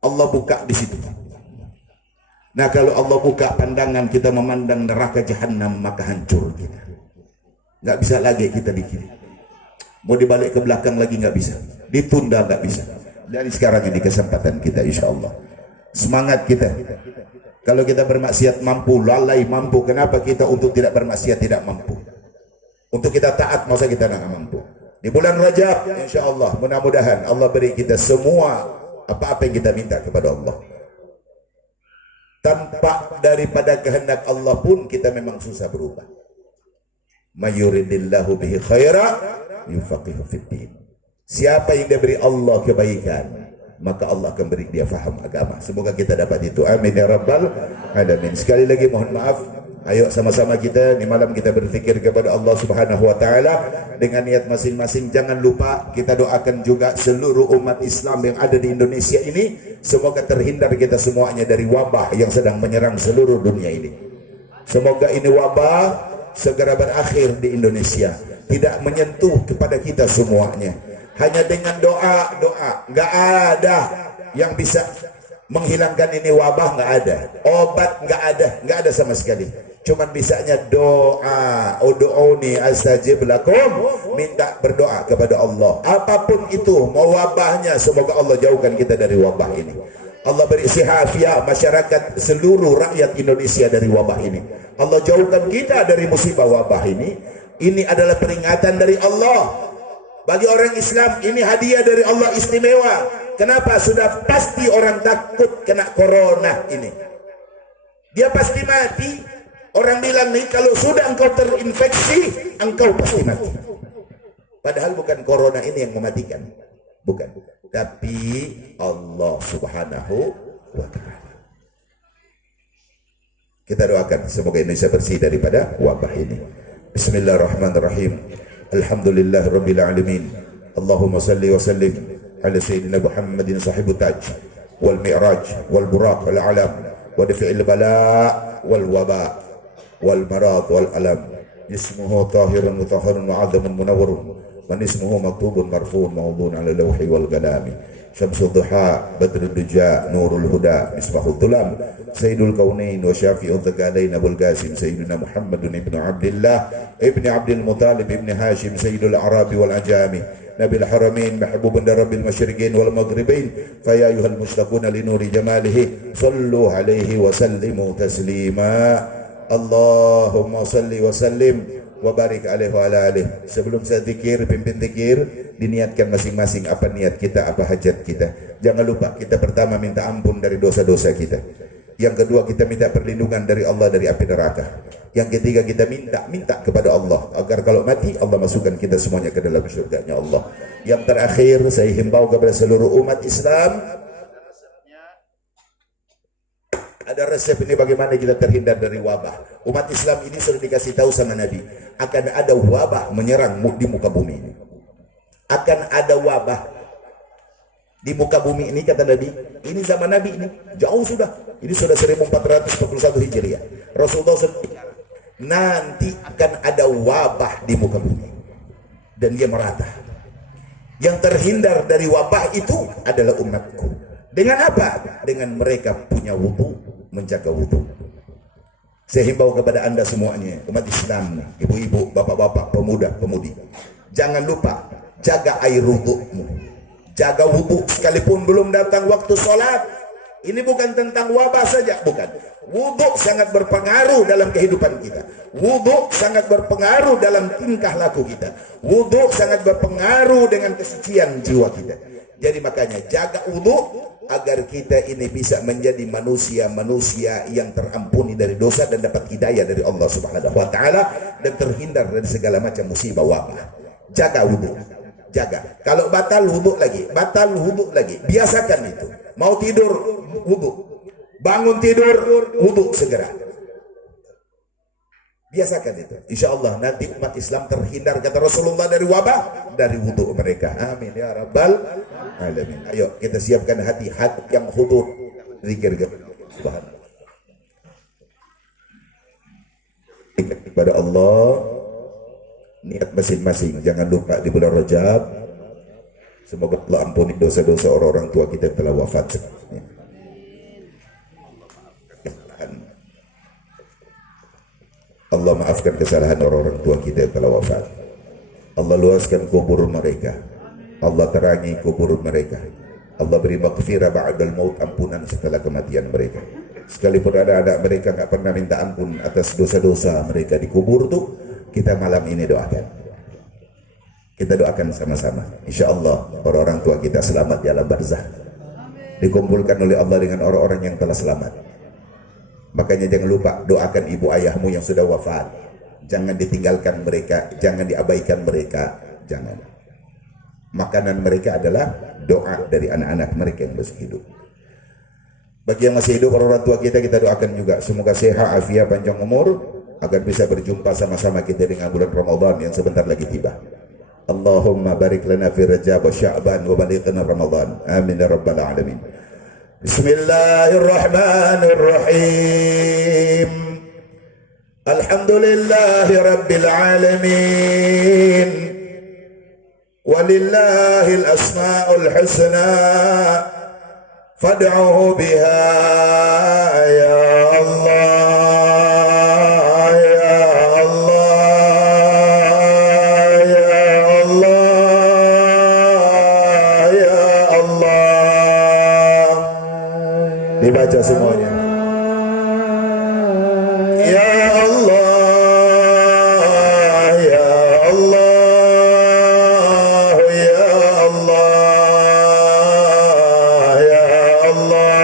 Allah buka di situ. Nah, kalau Allah buka pandangan kita memandang neraka jahanam, maka hancur kita. Nggak bisa lagi kita di kiri. Mau dibalik ke belakang lagi nggak bisa. Ditunda nggak bisa. Dari sekarang ini kesempatan kita, insya Allah. Semangat kita. Kalau kita bermaksiat mampu, lalai mampu. Kenapa kita untuk tidak bermaksiat tidak mampu? Untuk kita taat, masa kita nggak mampu? Di bulan Rajab, insya Allah, mudah-mudahan Allah beri kita semua apa-apa yang kita minta kepada Allah. Tanpa daripada kehendak Allah pun kita memang susah berubah. Mayuridillahu bihi khaira yufaqihu fiddin. Siapa yang diberi Allah kebaikan, maka Allah akan beri dia faham agama. Semoga kita dapat itu. Amin ya rabbal alamin. Sekali lagi mohon maaf. Ayo sama-sama kita di malam kita berzikir kepada Allah Subhanahu wa taala dengan niat masing-masing. Jangan lupa kita doakan juga seluruh umat Islam yang ada di Indonesia ini, semoga terhindar kita semuanya dari wabah yang sedang menyerang seluruh dunia ini. Semoga ini wabah segera berakhir di Indonesia, tidak menyentuh kepada kita semuanya. Hanya dengan doa, nggak ada yang bisa menghilangkan ini wabah, nggak ada. Obat nggak ada sama sekali. Cuman bisanya doa. Ud'uni astajib lakum, minta berdoa kepada Allah. Apapun itu, mau wabahnya, semoga Allah jauhkan kita dari wabah ini. Allah beri sihafiah masyarakat seluruh rakyat Indonesia dari wabah ini. Allah jauhkan kita dari musibah wabah ini. Ini adalah peringatan dari Allah. Bagi orang Islam ini hadiah dari Allah istimewa. Kenapa? Sudah pasti orang takut kena corona ini. Dia pasti mati. Orang bilang nih, kalau sudah engkau terinfeksi, engkau pasti mati. Padahal bukan corona ini yang mematikan. Bukan. Tapi Allah Subhanahu wa ta'ala. Kita doakan semoga Indonesia bersih daripada wabah ini. Bismillahirrahmanirrahim. Alhamdulillah Rabbil Alamin. Allahumma salli wa sallim ala Sayyidina Muhammadin sahibut taj wal mi'raj wal buraq wal alam wa dafi'il bala wal waba wal marad wal alam. Ismuhu tahirun mutahharun mu'adzamun munawwarun wa ismuhu maktubun marfu'un mawdun ala lawhi wal galami. Syamsul duha badrul duja nurul huda misbahul tulam sayyidul kaunain wa syafi'ul thaqalain abul qasim sayyidina Muhammadun ibnu Abdullah ibni Abdul Muttalib ibni Hashim sayyidul arabi wal ajami nabil haramain mahbubun rabbil masyriqin wal maghribain fa ya ayyuhal mushtaquna li nuri jamalihi sallu alaihi wa sallimu taslima. Allahumma salli wa sallim wa barik alaihi wa ala alihi. Sebelum saya zikir, pimpin zikir, diniatkan masing-masing apa niat kita, apa hajat kita. Jangan lupa kita pertama minta ampun dari dosa-dosa kita. Yang kedua kita minta perlindungan dari Allah dari api neraka. Yang ketiga kita minta kepada Allah agar kalau mati Allah masukkan kita semuanya ke dalam surganya Allah. Yang terakhir saya himbau kepada seluruh umat Islam, ada resep ini bagaimana kita terhindar dari wabah. Umat Islam ini sudah dikasih tahu sama Nabi, akan ada wabah menyerang di muka bumi ini. Akan ada wabah di muka bumi ini, kata Nabi. Ini zaman Nabi ini, jauh sudah. Ini sudah 1441 Hijriah. Rasulullah SAW, nanti akan ada wabah di muka bumi. Dan dia merata. Yang terhindar dari wabah itu adalah umatku. Dengan apa? Dengan mereka punya wudu, menjaga wudu. Saya himbau kepada anda semuanya, umat Islam, ibu-ibu, bapak-bapak, pemuda, pemudi, jangan lupa jaga air wudumu, jaga wudu sekalipun belum datang waktu sholat. Ini bukan tentang wabah saja, bukan. Wudu sangat berpengaruh dalam kehidupan kita. Wudu sangat berpengaruh dalam tingkah laku kita. Wudu sangat berpengaruh dengan kesucian jiwa kita. Jadi makanya jaga wudu agar kita ini bisa menjadi manusia-manusia yang terampuni dari dosa dan dapat hidayah dari Allah Subhanahu wa taala dan terhindar dari segala macam musibah wabah. Jaga wudu. jaga. Kalau batal wuduk lagi, batal wuduk lagi. Biasakan itu. Mau tidur wuduk, bangun tidur wuduk segera. Biasakan itu. Insya Allah nanti umat Islam terhindar, kata Rasulullah, dari wabah, dari wuduk mereka. Amin ya rabbal alamin. Ayo kita siapkan hati-hati yang khudur zikir subhanallah kepada Allah. Niat masing-masing. Jangan lupa di bulan Rajab, semoga Allah ampuni dosa-dosa orang-orang tua kita yang telah wafat. Allah maafkan kesalahan orang-orang tua kita yang telah wafat. Allah luaskan kubur mereka. Allah terangi kubur mereka. Allah beri maghfirah ba'dal maut, ampunan setelah kematian mereka. Sekalipun ada anak mereka nggak pernah minta ampun atas dosa-dosa mereka di kubur tuh, kita malam ini doakan. Kita doakan sama-sama. Insya Allah orang-orang tua kita selamat di alam barzah, dikumpulkan oleh Allah dengan orang-orang yang telah selamat. Makanya jangan lupa doakan ibu ayahmu yang sudah wafat. Jangan ditinggalkan mereka, jangan diabaikan mereka, jangan. Makanan mereka adalah doa dari anak-anak mereka yang masih hidup. Bagi yang masih hidup orang tua kita, kita doakan juga semoga sehat, afiat, panjang umur, agar bisa berjumpa sama-sama kita dengan bulan Ramadan yang sebentar lagi tiba. Allahumma barik lana fi Rajab wa Sya'ban wa balighna Ramadan. Amin ya rabbal alamin. Bismillahirrahmanirrahim. Alhamdulillahi rabbil alamin. Walillahil asma'ul husna fad'uhu biha ya Allah ya Allah ya Allah ya Allah. Dibaca semuanya. Ya Allah ya Allah ya Allah ya Allah ya Allah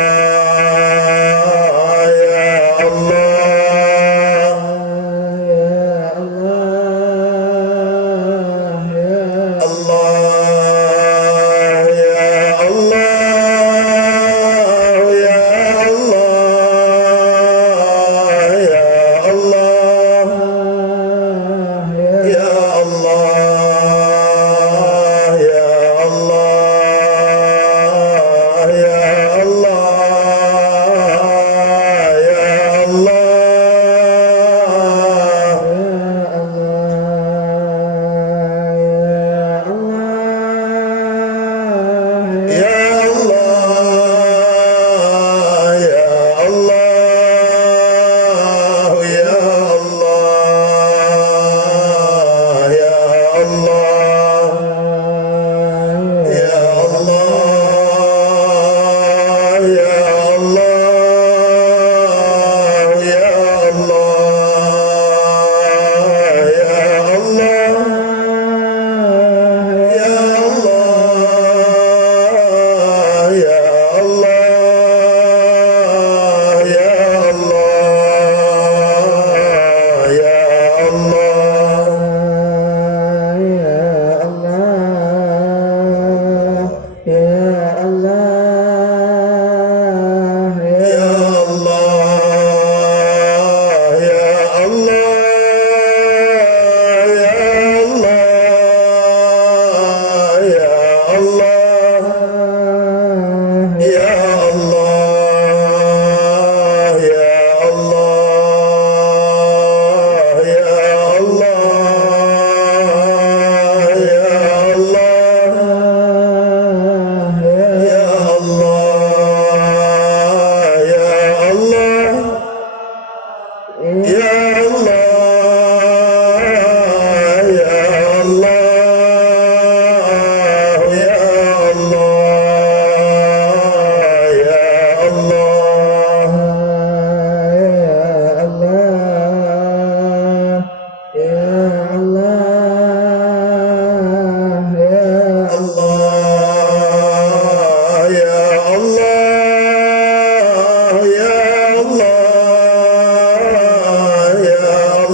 Allah ya Allah ya Allah ya Allah ya Allah ya Allah ya Allah ya Allah ya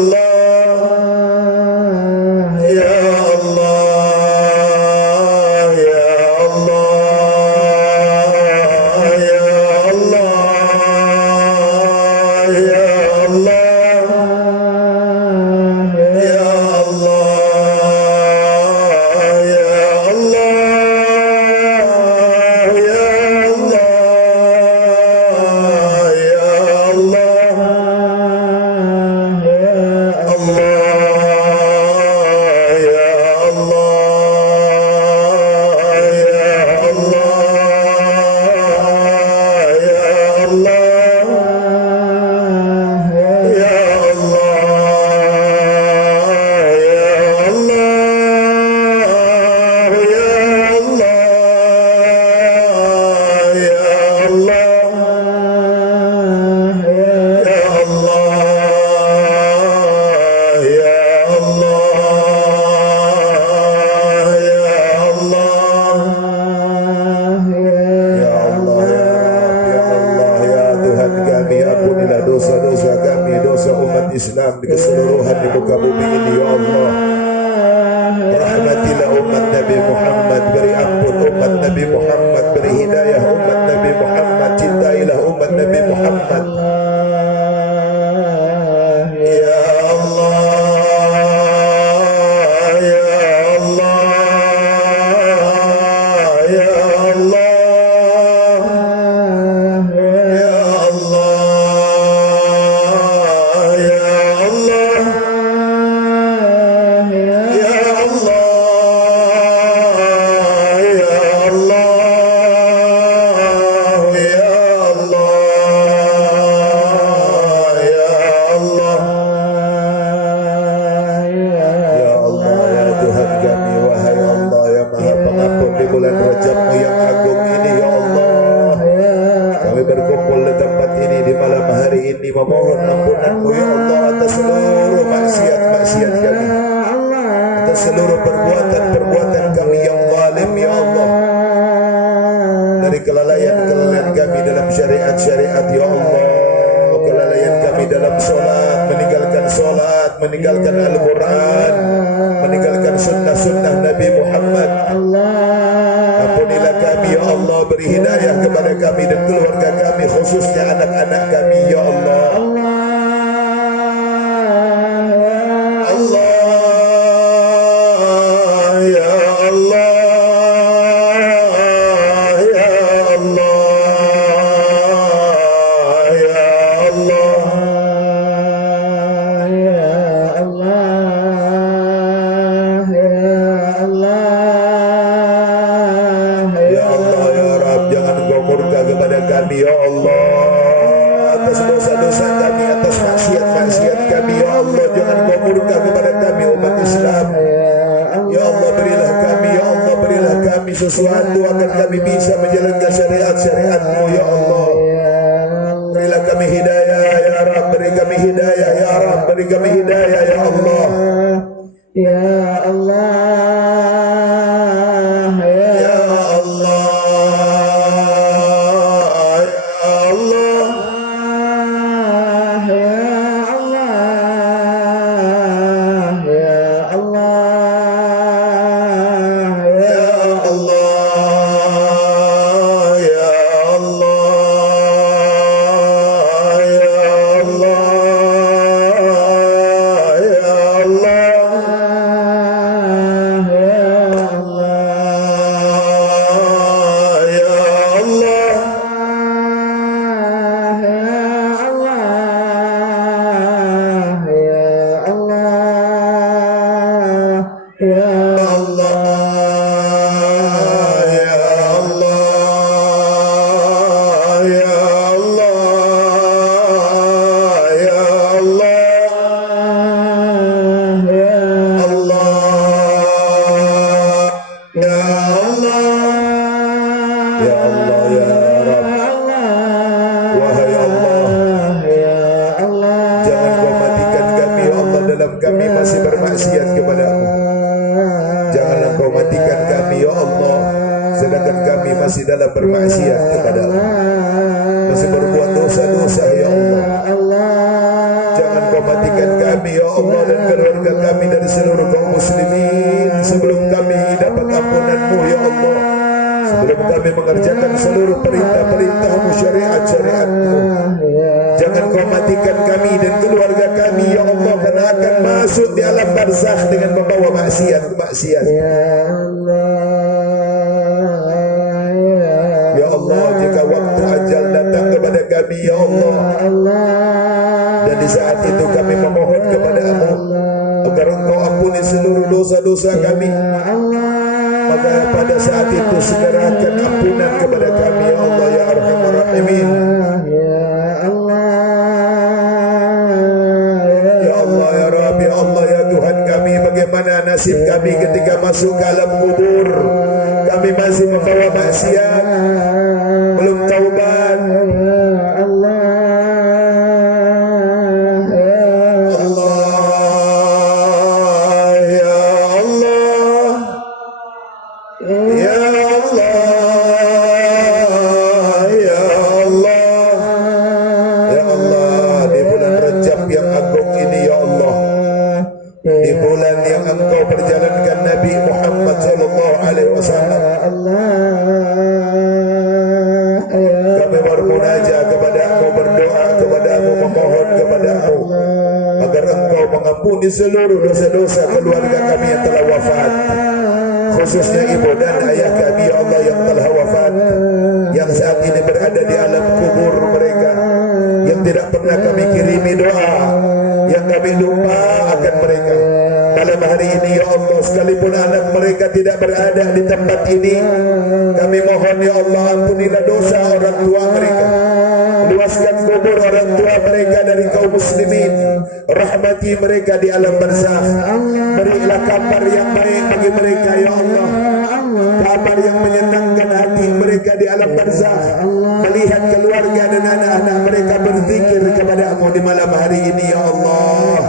Islam di keseluruhan di muka bumi ini ya Allah. Rahmatilah umat Nabi Muhammad, beri ampun umat Nabi Muhammad, beri hidayah umat Nabi Muhammad, cintailah umat Nabi Muhammad. Ya Allah, ya Allah, ya Allah, ya Allah, ya Allah, ya Allah, ya Allah, ya Allah, ya Allah, ya Allah, ya Tuhan kami, wahai Allah yang Maha Pengampun di bulan Rajab-Mu yang agung ini ya Allah. Kami berkumpul di tempat ini di malam hari ini memohon ampunan-Mu ya Allah atas seluruh maksiat-maksiat kami, atas seluruh perbuatan-perbuatan kami yang zalim ya Allah, dari kelalaian-kelalaian kami dalam syariat-syariat ya Allah, kelalaian kami dalam solat, meninggalkan Al-Quran, meninggalkan sunnah-sunnah Nabi Muhammad. Ampunilah kami ya Allah, beri hidayah kepada kami dan keluarga kami, khususnya anak-anak kami ya Allah. Allah, ya Allah, ya Allah, ya Allah, ya Allah, ya Rabb, jangan Engkau murka kepada kami ya Allah atas dosa-dosa kami, atas maksiat-maksiat kami ya Allah. Jangan Engkau murka kepada kami umat Islam ya Allah. Berilah kami ya Allah, berilah kami sesuatu agar kami bisa menjalankan syariat-syariat-Mu ya Allah. Berilah kami hidayah ya Rabb, beri kami hidayah ya Rabb, beri kami hidayah ya Allah. Ya Allah, Ya Allah, ya Allah, kami masih bermaksiat kepada-Mu. Janganlah Engkau matikan kami ya Allah sedangkan kami masih dalam bermaksiat kepada-Mu, masih berbuat dosa-dosa ya Allah. Jangan Kau matikan kami ya Allah dan keluarga kami dari seluruh kaum muslimin sebelum kami dapat ampunan-Mu ya Allah, sebelum kami mengerjakan seluruh perintah-perintah-Mu, syariat-syariat-Mu. Jangan Kau matikan kami dan keluarga kami ya Allah, karena akan masuk di alam barzakh dengan membawa maksiat. Ya Allah, jika waktu ajal datang kepada kami ya Allah, dan di saat itu kami memohon kepada-Mu agar Engkau ampuni seluruh dosa-dosa kami, maka pada saat itu segerakan ampunan kepada kami ya Allah ya Arhamar Rahimin. Ya Allah ya Rabbi, ya Allah ya Tuhan kami, bagaimana nasib kami ketika masuk ke alam kubur? Kami masih membawa maksiat, belum taubat. Ya Allah, di bulan Rajab yang agung ini ya agar Engkau mengampuni seluruh dosa-dosa keluarga kami yang telah wafat, khususnya ibu dan ayah kami ya Allah yang telah wafat, yang saat ini berada di alam kubur mereka, yang tidak pernah kami kirimi doa, yang kami lupa akan mereka. Malam hari ini ya Allah, sekalipun anak mereka tidak berada di tempat ini, kami mohon ya Allah, ampunilah dosa orang tua mereka, luaskan kubur orang tua mereka dari kaum muslimin, rahmati mereka di alam barzakh, berilah kabar yang baik bagi mereka ya Allah, kabar yang menyenangkan hati mereka di alam barzakh, melihat keluarga dan anak-anak mereka berzikir kepada-Mu di malam hari ini ya Allah.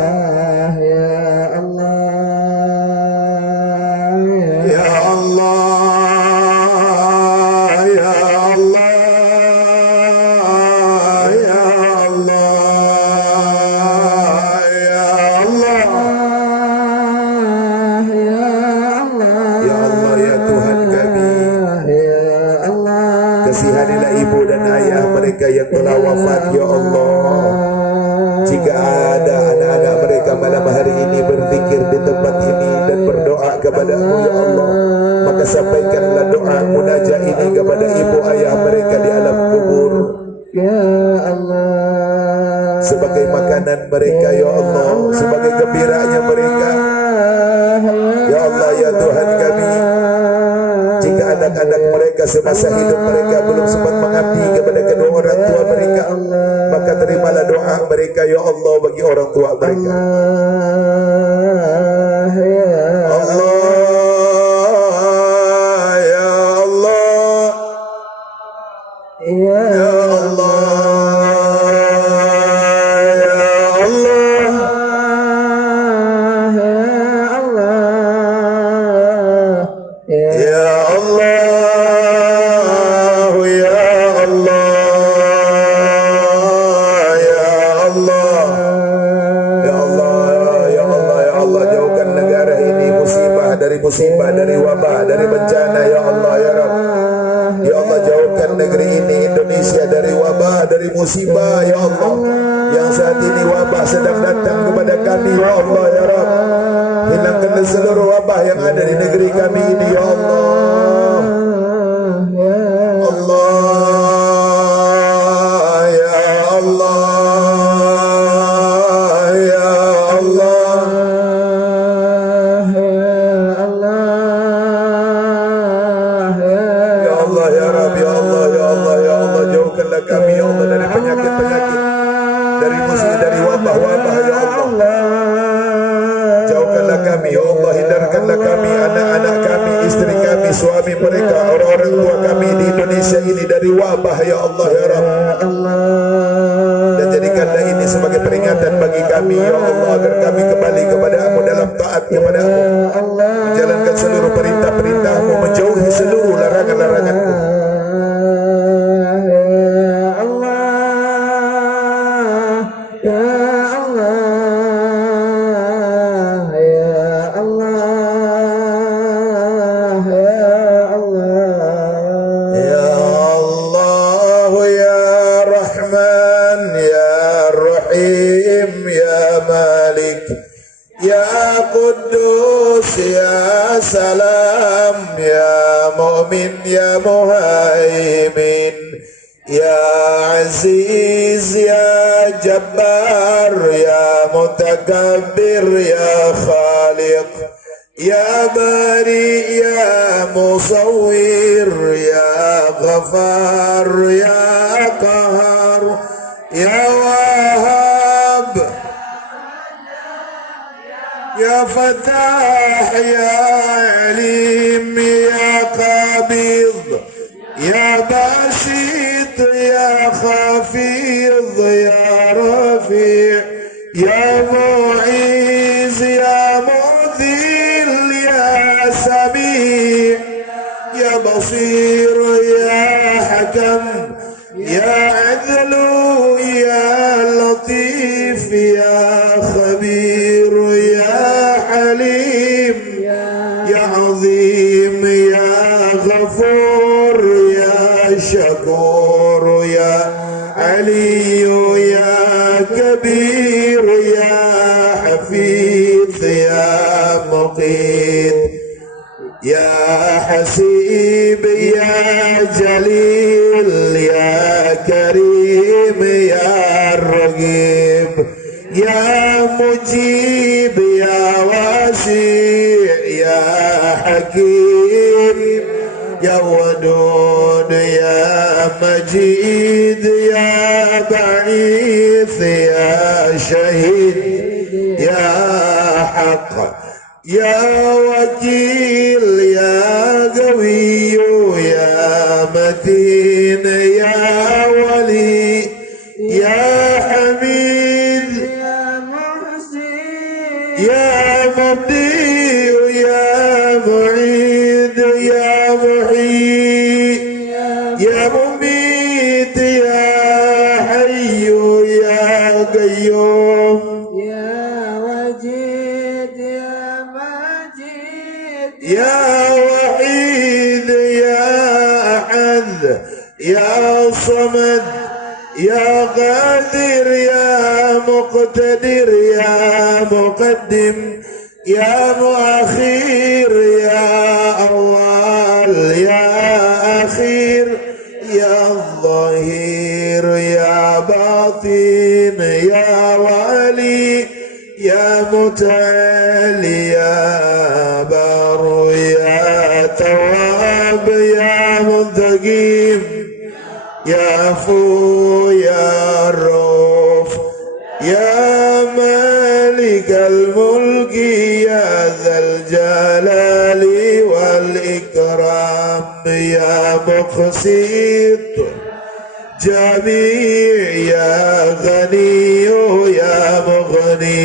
Kasihanilah ibu dan ayah mereka yang telah wafat ya Allah. Jika ada anak-anak mereka malam hari ini berzikir di tempat ini dan berdoa kepada-Mu ya Allah, maka sampaikanlah doa munajat ini kepada ibu ayah mereka di alam kubur ya Allah, sebagai makanan mereka ya Allah, sebagai gembiranya mereka ya Allah ya Tuhan kami. Jika anak-anak mereka semasa hidup mereka belum sempat mengabdi kepada kedua orang tua mereka, maka terimalah doa mereka ya Allah bagi orang tua mereka. Musibah, dari wabah, dari bencana ya Allah ya Rabb. Ya Allah, jauhkan negeri ini Indonesia dari wabah, dari musibah ya Allah. Yang saat ini wabah sedang datang kepada kami ya Allah ya Rabb. Hilangkan seluruh wabah yang ada di negeri kami ini ya Allah. Allah ya Allah. Kami ya Allah dari penyakit-penyakit, dari musibah, dari wabah-wabah ya Allah. Jauhkanlah kami ya Allah, hindarkanlah kami, anak-anak kami, istri kami, suami mereka, orang-orang tua kami di Indonesia ini dari wabah ya Allah ya Rabb. Dan jadikanlah ini sebagai peringatan bagi kami ya Allah, agar kami kembali kepada-Mu dalam taat kepada-Mu, menjalankan seluruh perintah-perintah-Mu, menjauhi seluruh larangan-larangan-Mu. Ya salam ya mu'min ya muhaimin ya aziz ya jabbar ya mutakabbir ya khaliq ya bari ya musawwir ya ghafar ya qahar ya wahhab ya fatah ya alim ya qabid ya basit ya khafid ya rafi' ya mu'iz ya mudhil ya sami' ya basir ya hakam ya adlu ya latif ya khabir ya halim ya azim ya ghafur ya shakur ya aliyu ya يا حسيب يا جليل يا كريم يا رقيب يا مجيب يا واسع يا حكيم يا ودود يا مجيد يا بعيث يا شهيد يا حق يا وكيل يا قوي يا متين يا ولي يا حميد يا محسن يا مبدي يا معيد يا محيي يا مميت يا حي يا قيوم يا وجيد يا مجيد يا وحيد يا أحد يا صمد يا قادر يا مقتدر يا مقدم يا مؤخر يا أول يا أخير يا ظهير يا باطن يا والي يا متعالي يا بار يا تواب يا منتقم يا عفو يا رؤوف يا مالك الملك يا ذا الجلال والإكرام يا مقسط جميع يا غني يا مغني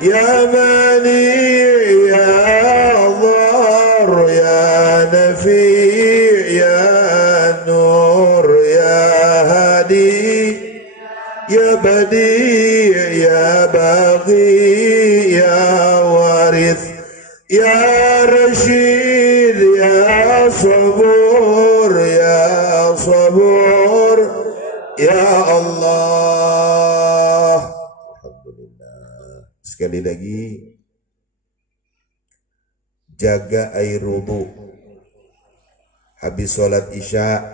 يا منيع يا ضار يا نفيع يا نور يا هادي يا بديع يا باغي يا وارث يا رشيد يا صبور يا صبور يا Allah. Alhamdulillah. Sekali lagi, jaga air wudu. Habis sholat isya,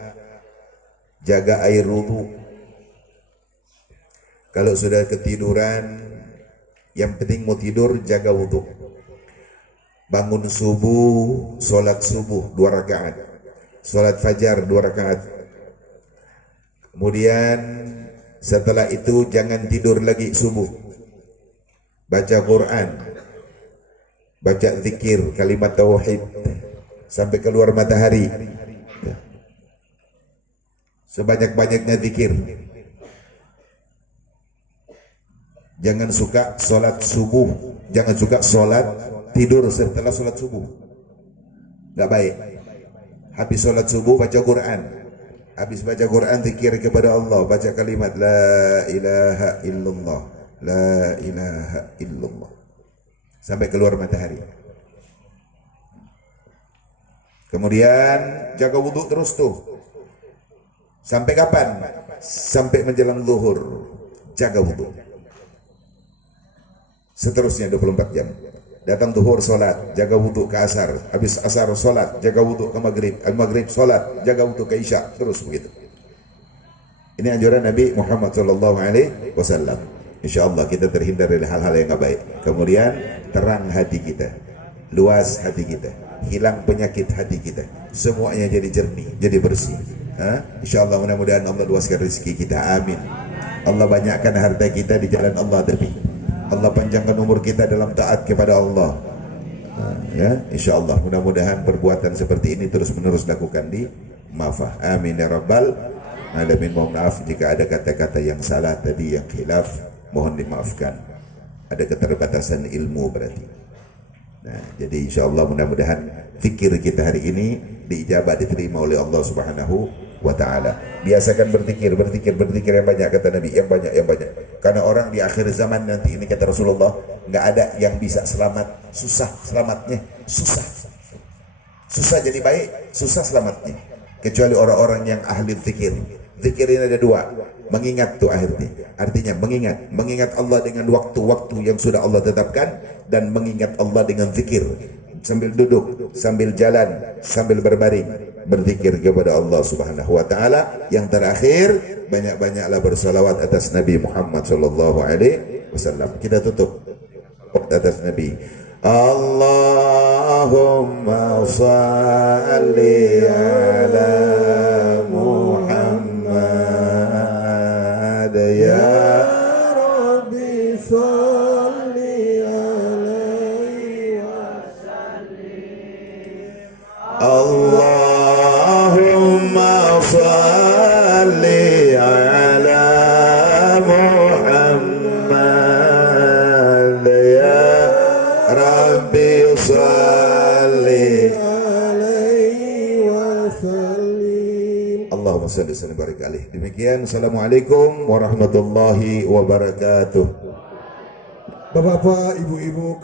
jaga air wudu. Kalau sudah ketiduran, yang penting mau tidur, jaga wudu. Bangun subuh, sholat subuh 2 rakaat, sholat fajar 2 rakaat. Kemudian setelah itu jangan tidur lagi subuh. Baca Quran, baca zikir, kalimat tauhid sampai keluar matahari. Sebanyak-banyaknya zikir. Jangan suka sholat subuh, jangan suka sholat tidur setelah sholat subuh. Gak baik. Habis sholat subuh baca Quran. Habis baca Quran zikir kepada Allah, baca kalimat la ilaha illallah, la ilaha illallah sampai keluar matahari. Kemudian jaga wudhu terus tuh. Sampai kapan? Sampai menjelang zuhur. Jaga wudhu. Seterusnya 24 jam. Datang zuhur sholat, jaga wudhu ke asar. Habis asar sholat, jaga wudhu ke maghrib. Maghrib sholat, jaga wudhu ke isya. Terus begitu. Ini anjuran Nabi Muhammad SAW. Insya Allah kita terhindar dari hal-hal yang gak baik. Kemudian terang hati kita, luas hati kita, hilang penyakit hati kita, semuanya jadi jernih, jadi bersih. Insya Allah mudah-mudahan Allah luaskan rezeki kita. Amin. Allah banyakkan harta kita di jalan Allah, tapi Allah panjangkan umur kita dalam taat kepada Allah. Ya, insya Allah mudah-mudahan perbuatan seperti ini terus menerus lakukan di maafah. Amin ya rabbal alamin. Mohon maaf jika ada kata-kata yang salah tadi, yang khilaf, mohon dimaafkan. Ada keterbatasan ilmu berarti. Nah, jadi insya Allah mudah-mudahan fikir kita hari ini diijabah, diterima oleh Allah Subhanahu wa ta'ala. Biasakan berzikir yang banyak, kata Nabi, yang banyak. Karena orang di akhir zaman nanti ini, kata Rasulullah, nggak ada yang bisa selamat. Susah selamatnya, susah jadi baik, susah selamatnya, kecuali orang-orang yang ahli zikir. Zikir ini ada 2, mengingat tuh artinya mengingat Allah dengan waktu-waktu yang sudah Allah tetapkan, dan mengingat Allah dengan zikir. sambil duduk, sambil jalan, sambil berbaring, berzikir kepada Allah Subhanahu wa taala. Yang terakhir, banyak-banyaklah bersalawat atas Nabi Muhammad sallallahu alaihi wasallam. Kita tutup atas Nabi. Allahumma salli ala Muhammad ya Rabbi salli alaihi Allahumma salli ala Muhammad ya Rabbi salli alaihi wasallim. Allahumma salli wa barik alaihi. Demikian, assalamualaikum warahmatullahi wabarakatuh. Bapak-bapak, ibu-ibu